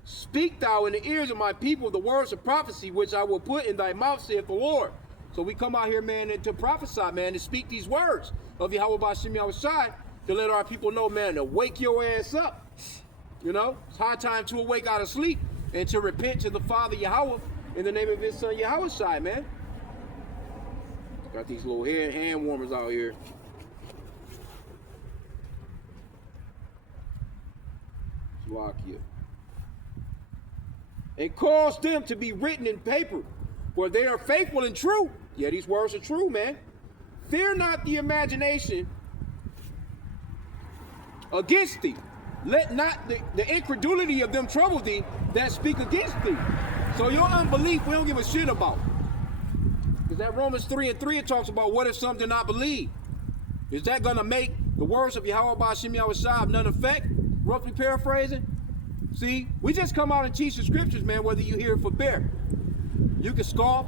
speak thou in the ears of my people the words of prophecy which I will put in thy mouth, saith the Lord. So we come out here, man, and to prophesy, man, to speak these words of Yahweh B'Shem Yahushai, to let our people know, man, to wake your ass up. You know, it's high time to awake out of sleep and to repent to the Father Yahweh in the name of his son Yahushai, man. Got these little hand warmers out here. Slovakia. And cause them to be written in paper, for they are faithful and true. Yeah, these words are true, man. Fear not the imagination against thee. Let not the incredulity of them trouble thee that speak against thee. So your unbelief, we don't give a shit about. Because that Romans 3:3, it talks about what if some do not believe. Is that going to make the words of Yahweh B'Shem Yahushai of none effect? Roughly paraphrasing. See, we just come out and teach the scriptures, man, whether you hear it for bear. You can scoff,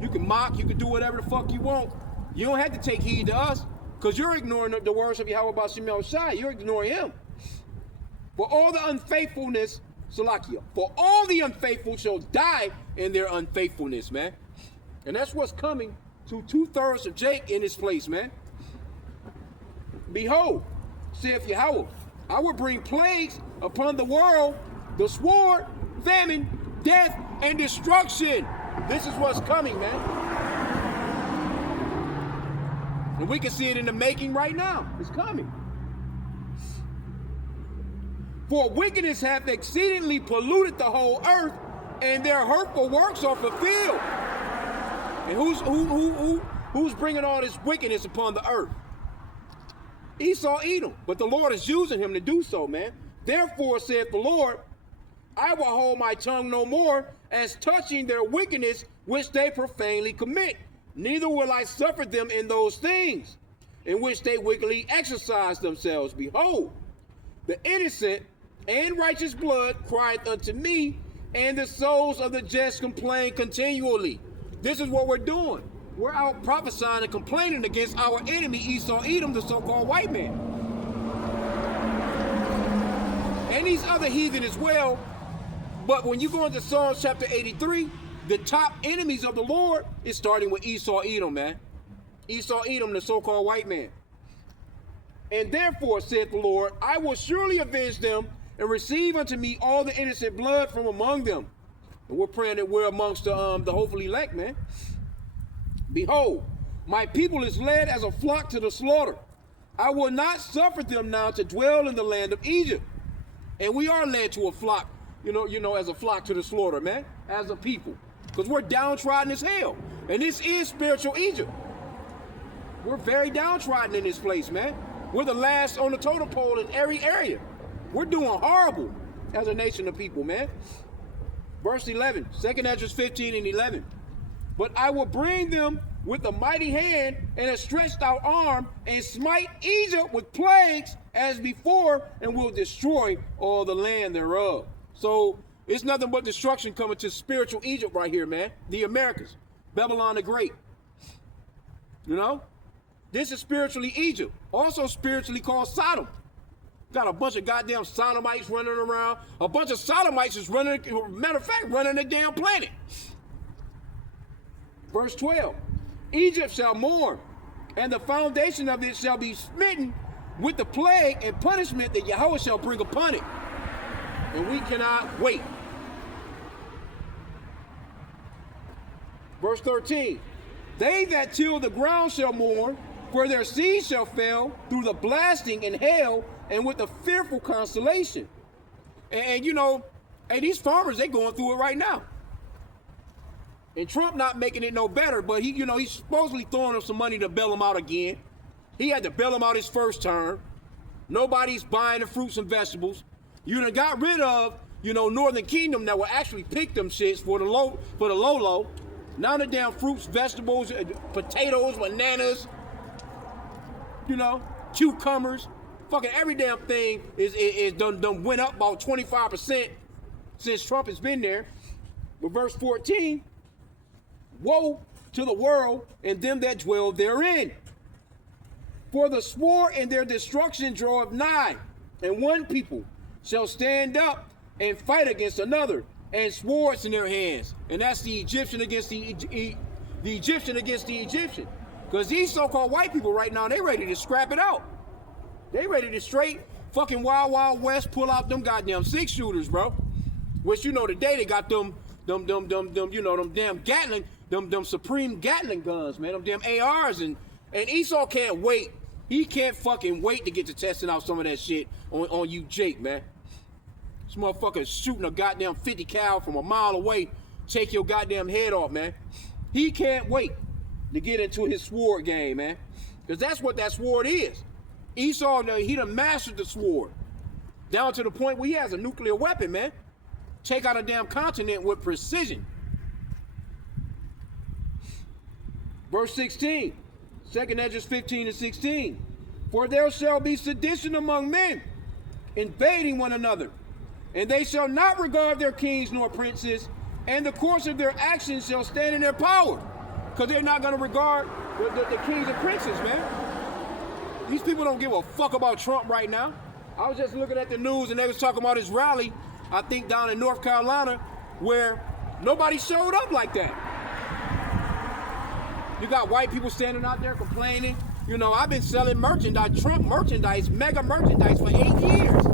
you can mock, you can do whatever the fuck you want. You don't have to take heed to us, because you're ignoring the words of Yahweh B'Shem Yahushai. You're ignoring him. For all the unfaithfulness, Salakia, for all the unfaithful shall die in their unfaithfulness, man. And that's what's coming to 2/3 of Jake in this place, man. Behold, saith Yahweh, I will bring plagues upon the world, the sword, famine, death, and destruction. This is what's coming, man. And we can see it in the making right now. It's coming. For wickedness hath exceedingly polluted the whole earth, and their hurtful works are fulfilled. And who's bringing all this wickedness upon the earth? Esau, Edom. But the Lord is using him to do so, man. Therefore, saith the Lord, I will hold my tongue no more as touching their wickedness which they profanely commit. Neither will I suffer them in those things in which they wickedly exercise themselves. Behold, the innocent and righteous blood crieth unto me, and the souls of the just complain continually. This is what we're doing. We're out prophesying and complaining against our enemy, Esau, Edom, the so-called white man. And these other heathen as well. But when you go into Psalms chapter 83, the top enemies of the Lord is starting with Esau, Edom, man. Esau, Edom, the so-called white man. And therefore, saith the Lord, I will surely avenge them and receive unto me all the innocent blood from among them. And we're praying that we're amongst the hopefully elect, man. Behold, my people is led as a flock to the slaughter. I will not suffer them now to dwell in the land of Egypt. And we are led to a flock, you know, as a flock to the slaughter, man, as a people. Because we're downtrodden as hell. And this is spiritual Egypt. We're very downtrodden in this place, man. We're the last on the totem pole in every area. We're doing horrible as a nation of people, man. Verse 11, 2 Ezra 15:11. But I will bring them with a mighty hand and a stretched out arm, and smite Egypt with plagues as before, and will destroy all the land thereof. So it's nothing but destruction coming to spiritual Egypt right here, man. The Americas, Babylon the Great. You know, this is spiritually Egypt, also spiritually called Sodom. Got a bunch of goddamn Sodomites running around. A bunch of Sodomites is running, matter of fact, running the damn planet. Verse 12, Egypt shall mourn, and the foundation of it shall be smitten with the plague and punishment that Yahweh shall bring upon it. And we cannot wait. Verse 13, they that till the ground shall mourn, for their seed shall fail through the blasting and hail and with a fearful constellation. And you know, and these farmers, they going through it right now. And Trump not making it no better, but he's supposedly throwing them some money to bail them out again. He had to bail them out his first term. Nobody's buying the fruits and vegetables. You done got rid of, Northern Kingdom that will actually pick them shits for the low. None of the damn fruits, vegetables, potatoes, bananas, you know, cucumbers, fucking every damn thing is done went up about 25% since Trump has been there. But verse 14, woe to the world and them that dwell therein. For the sword and their destruction draweth nigh, and one people shall stand up and fight against another, and swords in their hands. And that's the Egyptian against the Egyptian against the Egyptian. Because these so-called white people right now, they ready to scrap it out. They ready to straight fucking Wild Wild West pull out them goddamn 6-shooters, bro. Which, you know, today they got them you know, them damn Gatling, them Supreme Gatling guns, man, them damn ARs, and Esau can't wait. He can't fucking wait to get to testing out some of that shit on you, Jake, man. This motherfucker shooting a goddamn 50 cal from a mile away, take your goddamn head off, man. He can't wait to get into his sword game, man. Because that's what that sword is. Esau, he done mastered the sword. Down to the point where he has a nuclear weapon, man. Take out a damn continent with precision. Verse 16, 2nd Ezra 15 and 16. For there shall be sedition among men, invading one another, and they shall not regard their kings nor princes, and the course of their actions shall stand in their power. Because they're not going to regard the kings and princes, man. These people don't give a fuck about Trump right now. I was just looking at the news, and they was talking about his rally, I think down in North Carolina, where nobody showed up like that. You got white people standing out there complaining. You know, I've been selling merchandise, Trump merchandise, mega merchandise for 8 years.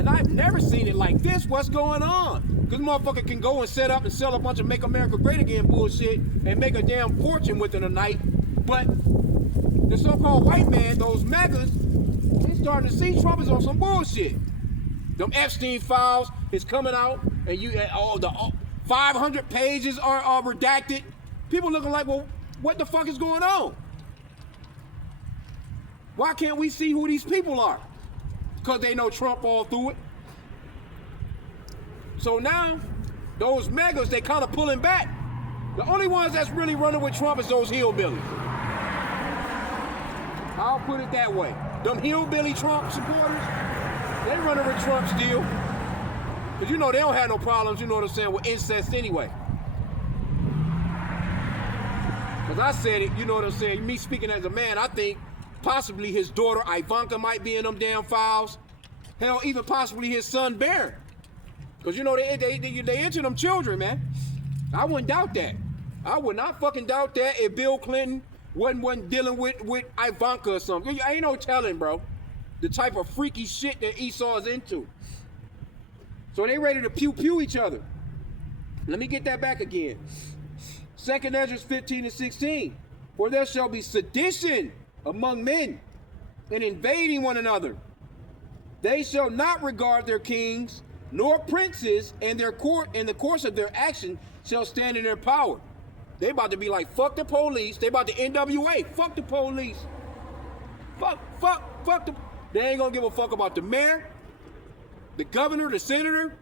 And I've never seen it like this. What's going on? Because motherfucker can go and set up and sell a bunch of Make America Great Again bullshit and make a damn fortune within a night. But the so-called white man, those megas, they starting to see Trump is on some bullshit. Them Epstein files is coming out, and all the 500 pages are redacted. People looking like, well, what the fuck is going on? Why can't we see who these people are? Because they know Trump all through it. So now, those megas, they kind of pulling back. The only ones that's really running with Trump is those hillbillies. I'll put it that way. Them hillbilly Trump supporters, they running with Trump still. Because you know they don't have no problems, you know what I'm saying, with incest anyway. Because I said it, you know what I'm saying, me speaking as a man, I think possibly his daughter Ivanka might be in them damn files. Hell, even possibly his son Barron. Because you know they into them children, man. I wouldn't doubt that. I would not fucking doubt that if Bill Clinton wasn't dealing with Ivanka or something. Ain't no telling, bro, the type of freaky shit that Esau is into. So they ready to pew each other. Let me get that back again. 2nd Ezra 15 and 16. For there shall be sedition among men, and invading one another. They shall not regard their kings nor princes, and their court and the course of their action shall stand in their power. They about to be like, fuck the police. They about to NWA. Fuck the police. Fuck the. They ain't gonna give a fuck about the mayor, the governor, the senator.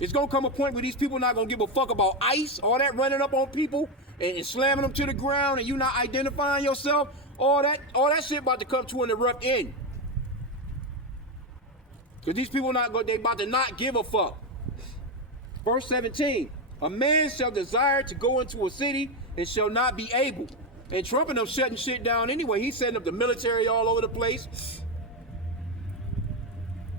It's gonna come a point where these people not gonna give a fuck about ICE, all that running up on people and slamming them to the ground, and you not identifying yourself. All that shit about to come to an abrupt end. Because these people they about to not give a fuck. Verse 17, a man shall desire to go into a city and shall not be able. And Trump and them shutting shit down anyway. He's setting up the military all over the place.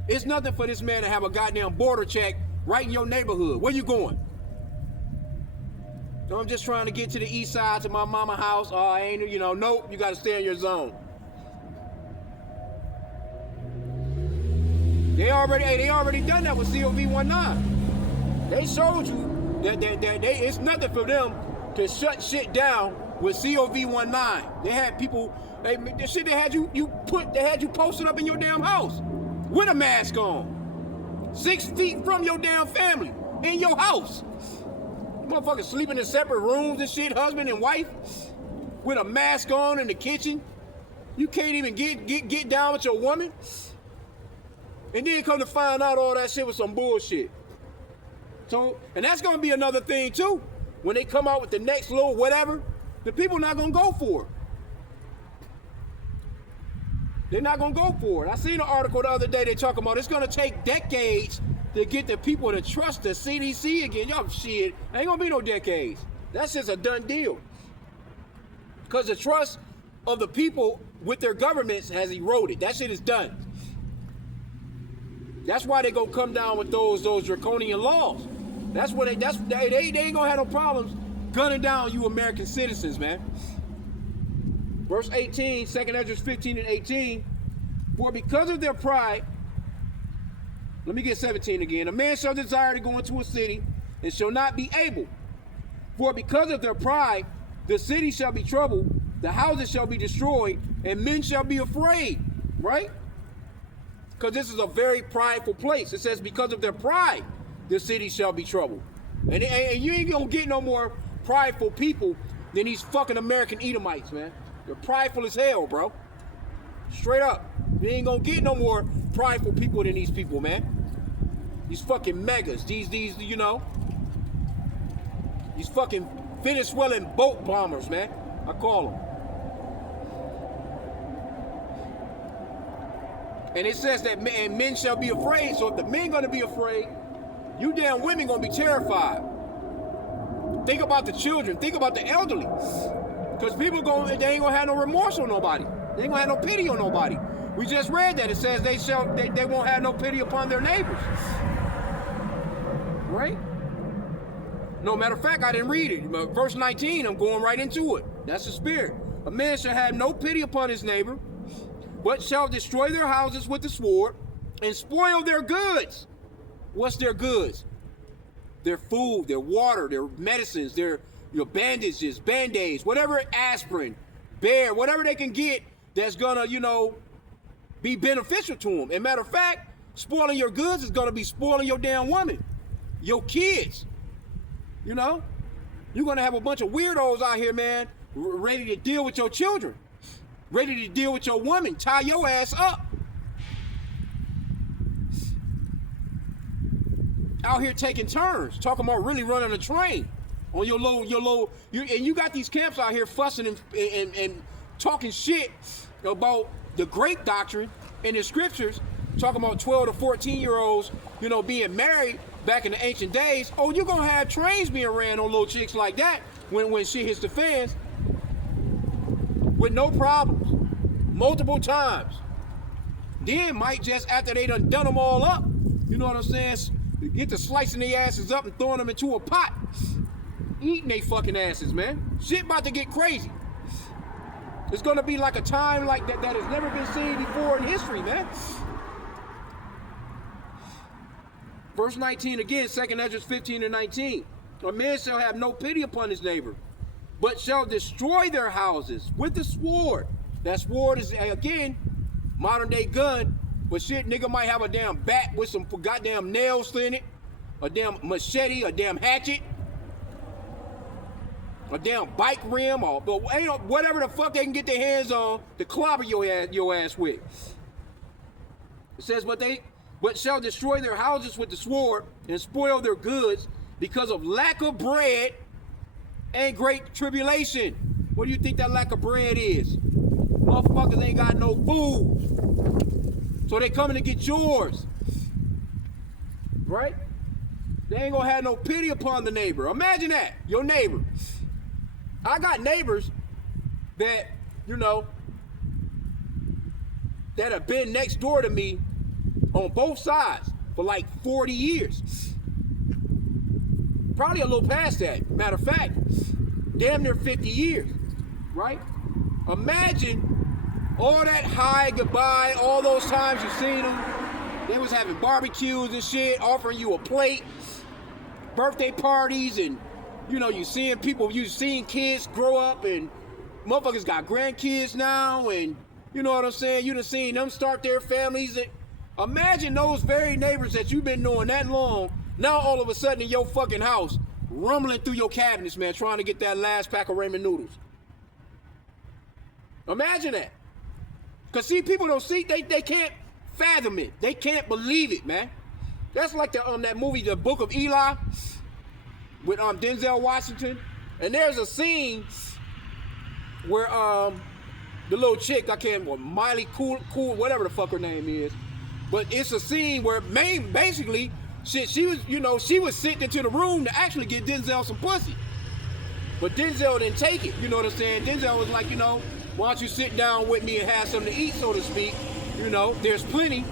It's nothing for this man to have a goddamn border check right in your neighborhood. Where you going? No, I'm just trying to get to the east side to my mama house. Oh, I ain't, nope, you got to stay in your zone. They already done that with COV-19. They showed you that it's nothing for them to shut shit down with COV-19. They had people, the shit they had you posted up in your damn house with a mask on, 6 feet from your damn family in your house. Motherfuckers sleeping in separate rooms and shit, husband and wife, with a mask on in the kitchen. You can't even get down with your woman. And then come to find out all that shit was some bullshit. So, and that's going to be another thing too. When they come out with the next little whatever, the people not going to go for it. They're not going to go for it. I seen an article the other day, they talking about it's going to take decades to get the people to trust the CDC again. Y'all shit, ain't going to be no decades. That's just a done deal. Because the trust of the people with their governments has eroded. That shit is done. That's why they gonna come down with those draconian laws. That's what they ain't gonna have no problems gunning down you American citizens, man. Verse 18, 2 Ezra 15 and 18. For because of their pride, let me get 17 again. A man shall desire to go into a city and shall not be able. For because of their pride, the city shall be troubled, the houses shall be destroyed, and men shall be afraid. Right? Because this is a very prideful place. It says, because of their pride, the city shall be troubled. And you ain't gonna get no more prideful people than these fucking American Edomites, man. They're prideful as hell, bro. Straight up. You ain't gonna get no more prideful people than these people, man. These fucking megas. These, you know. These fucking Venezuelan boat bombers, man. I call them. And it says that men shall be afraid. So if the men gonna be afraid, you damn women gonna be terrified. Think about the children. Think about the elderly. Because people they ain't gonna have no remorse on nobody. They ain't gonna have no pity on nobody. We just read that. It says they won't have no pity upon their neighbors. Right? No, matter of fact, I didn't read it. But verse 19, I'm going right into it. That's the spirit. A man shall have no pity upon his neighbor, but shall destroy their houses with the sword and spoil their goods. What's their goods? Their food, their water, their medicines, their bandages, band-aids, whatever, aspirin, bear, whatever they can get that's gonna, be beneficial to them. And matter of fact, spoiling your goods is gonna be spoiling your damn woman, your kids. You're gonna have a bunch of weirdos out here, man, ready to deal with your children. Ready to deal with your woman, tie your ass up. Out here taking turns, talking about really running a train on your little, and you got these camps out here fussing and talking shit about the grape doctrine in the scriptures, talking about 12 to 14-year-olds, being married back in the ancient days. Oh, you're gonna have trains being ran on little chicks like that when shit hits the fans. With no problems, multiple times. Then might just after they done them all up, you know what I'm saying, get to slicing their asses up and throwing them into a pot, eating they fucking asses, man. Shit about to get crazy. It's gonna be like a time like that has never been seen before in history, man. Verse 19 again, 2 Ezra 15 and 19. A man shall have no pity upon his neighbor, but shall destroy their houses with the sword. That sword is, again, modern day gun, but shit, nigga might have a damn bat with some goddamn nails in it, a damn machete, a damn hatchet, a damn bike rim, or whatever the fuck they can get their hands on to clobber your ass with. It says, but shall destroy their houses with the sword and spoil their goods because of lack of bread and great tribulation. What do you think that lack of bread is? Motherfuckers ain't got no food. So they coming to get yours. Right? They ain't gonna have no pity upon the neighbor. Imagine that, your neighbor. I got neighbors that, that have been next door to me on both sides for like 40 years. Probably a little past that. Matter of fact, damn near 50 years, right? Imagine all that high goodbye, all those times you've seen them. They was having barbecues and shit, offering you a plate, birthday parties, and you seeing kids grow up, and motherfuckers got grandkids now, and you know what I'm saying? You done seen them start their families. And imagine those very neighbors that you've been knowing that long, now all of a sudden in your fucking house, rumbling through your cabinets, man, trying to get that last pack of ramen noodles. Imagine that. Because see, people don't see, they can't fathom it. They can't believe it, man. That's like that movie, The Book of Eli, with Denzel Washington. And there's a scene where the little chick, Miley Cool, whatever the fuck her name is, but it's a scene where basically she was sent into the room to actually get Denzel some pussy, but Denzel didn't take it. You know what I'm saying? Denzel was like, why don't you sit down with me and have something to eat, so to speak? There's plenty.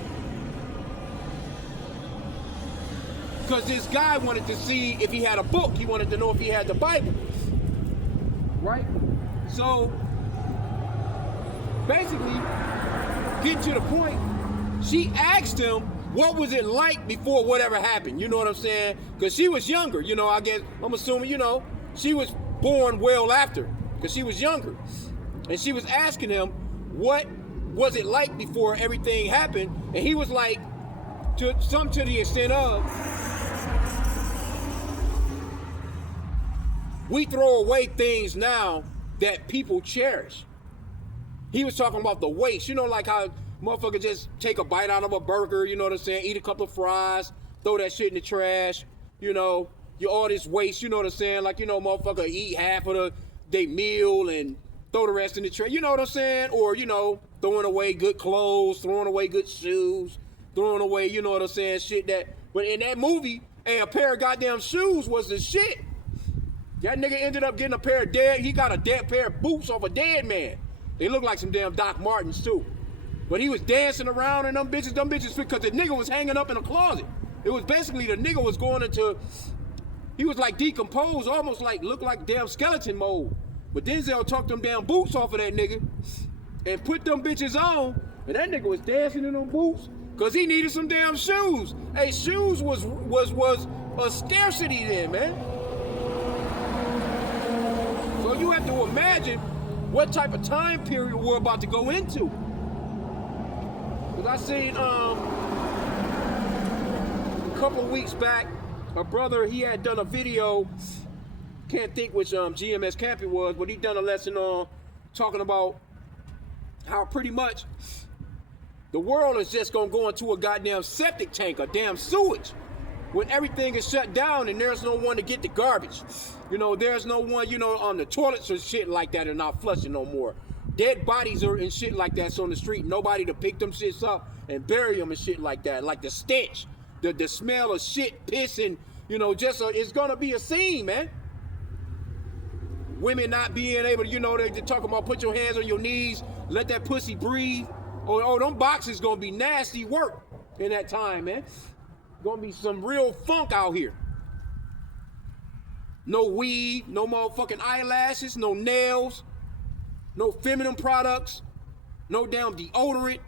Because this guy wanted to see if he had a book. He wanted to know if he had the Bible. Right? So, basically, getting to the point, she asked him, what was it like before whatever happened? You know what I'm saying? Because she was younger. I guess, I'm assuming, she was born well after. Because she was younger. And she was asking him, what was it like before everything happened? And he was like, to the extent of, we throw away things now that people cherish. He was talking about the waste. Like how motherfuckers just take a bite out of a burger, you know what I'm saying? Eat a couple of fries, throw that shit in the trash, all this waste, you know what I'm saying? Like, motherfucker eat half of their meal and throw the rest in the trash, you know what I'm saying? Or, throwing away good clothes, throwing away good shoes, throwing away, you know what I'm saying, shit that, but in that movie, a pair of goddamn shoes was the shit. That nigga ended up getting he got a dead pair of boots off a dead man. They look like some damn Doc Martens too. But he was dancing around and them bitches, because the nigga was hanging up in a closet. It was basically the nigga was going into, he was like decomposed, almost like, looked like damn skeleton mode. But Denzel took them damn boots off of that nigga and put them bitches on, and that nigga was dancing in them boots because he needed some damn shoes. Hey, shoes was a scarcity then, man. So you have to imagine what type of time period we're about to go into. Because I seen a couple of weeks back, a brother, he had done a video, can't think which GMS camp it was, but he done a lesson on talking about how pretty much the world is just gonna go into a goddamn septic tank, a damn sewage, when everything is shut down and there's no one to get the garbage. There's no one, on the toilets or shit like that are not flushing no more. Dead bodies are and shit like that's on the street. Nobody to pick them shits up and bury them and shit like that. Like the stench, the smell of shit, piss, and, it's gonna be a scene, man. Women not being able to, they talk about put your hands on your knees, let that pussy breathe. Oh, them boxes gonna be nasty work in that time, man. Gonna be some real funk out here. No weave, no motherfucking eyelashes, no nails, no feminine products, no damn deodorant.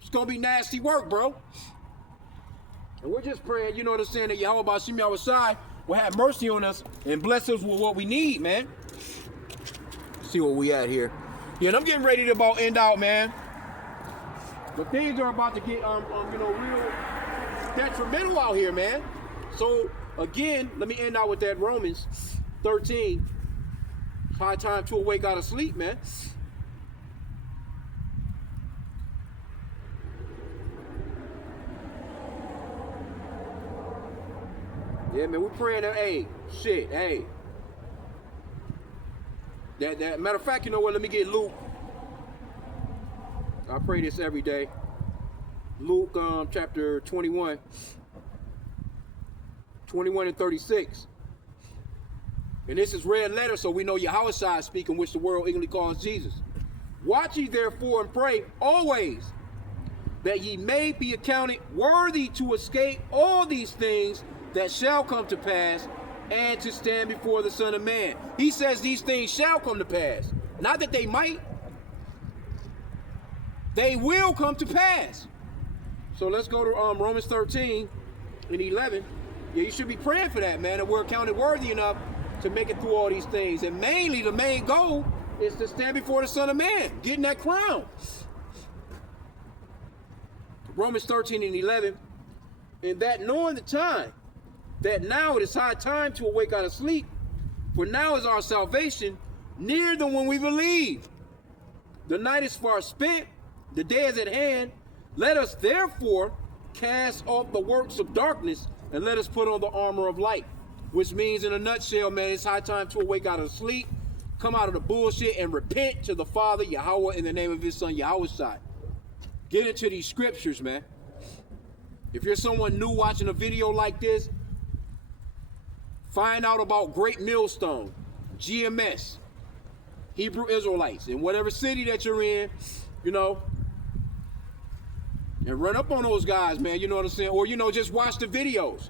It's gonna be nasty work, bro. And we're just praying, you know what I'm saying, that Yahweh Shimi Awasai will have mercy on us and bless us with what we need, man. Let's see where we at here. Yeah, and I'm getting ready to about end out, man. But things are about to get, real detrimental out here, man. So, again, let me end out with that Romans 13. High time to awake out of sleep, man. Yeah, man, we're praying that, hey. That matter of fact, you know what? Let me get Luke. I pray this every day. Luke chapter 21. 21 and 36. And this is red letter, so we know Yahushua is speaking, which the world eagerly calls Jesus. Watch ye therefore and pray always, that ye may be accounted worthy to escape all these things that shall come to pass, and to stand before the Son of Man. He says these things shall come to pass. Not that they might. They will come to pass. So let's go to Romans 13 and 11. Yeah, you should be praying for that, man, that we're accounted worthy enough to make it through all these things. And mainly, the main goal is to stand before the Son of Man, getting that crown. Romans 13 and 11. And that knowing the time, that now it is high time to awake out of sleep, for now is our salvation nearer than when we believe. The night is far spent, the day is at hand. Let us therefore cast off the works of darkness and let us put on the armor of light. Which means, in a nutshell, man, it's high time to awake out of sleep, come out of the bullshit, and repent to the Father, Yahweh, in the name of his Son, Yahushua. Get into these scriptures, man. If you're someone new watching a video like this, find out about Great Millstone, GMS, Hebrew Israelites, in whatever city that you're in, you know, and run up on those guys, man, you know what I'm saying? Or, you know, just watch the videos.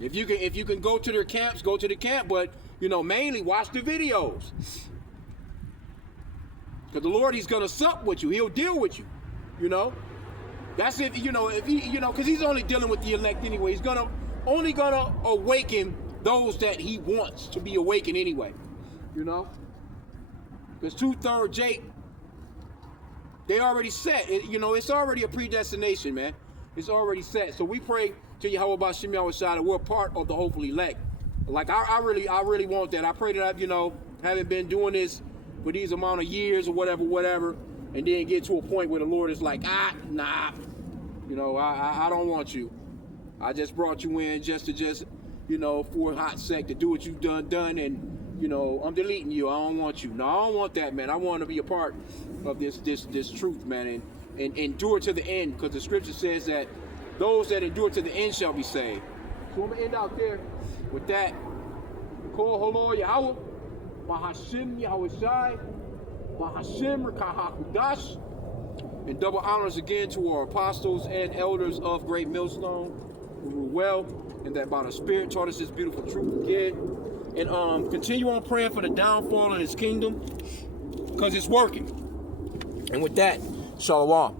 If you can go to their camps, go to the camp, but, you know, mainly watch the videos. Because the Lord, he's going to sup with you. He'll deal with you, you know. That's if he, you know, because he's only dealing with the elect anyway. He's only going to awaken those that he wants to be awakened anyway, you know. Because 2/3 Jake, they already set. You know, it's already a predestination, man. It's already set. So we pray to Yahweh B'Shem Yahushua that we're part of the hopeful elect. Like, I really want that. I pray that I, you know, haven't been doing this for these amount of years or whatever, and then get to a point where the Lord is like, nah, you know, I don't want you. I just brought you in just to, you know, for a hot sec to do what you've done, and, you know, I'm deleting you. I don't want you. No, I don't want that, man. I want to be a part of this truth, man, and endure to the end, because the scripture says that those that endure to the end shall be saved. So I'm going to end out there with that. Kol Holo Yahweh, H.I.M Yahushai, H.I.M Rekahakudash, and double honors again to our apostles and elders of Great Millstone, who rule well, and that by the Spirit taught us this beautiful truth again. And continue on praying for the downfall of his kingdom, because it's working. And with that, Shalom.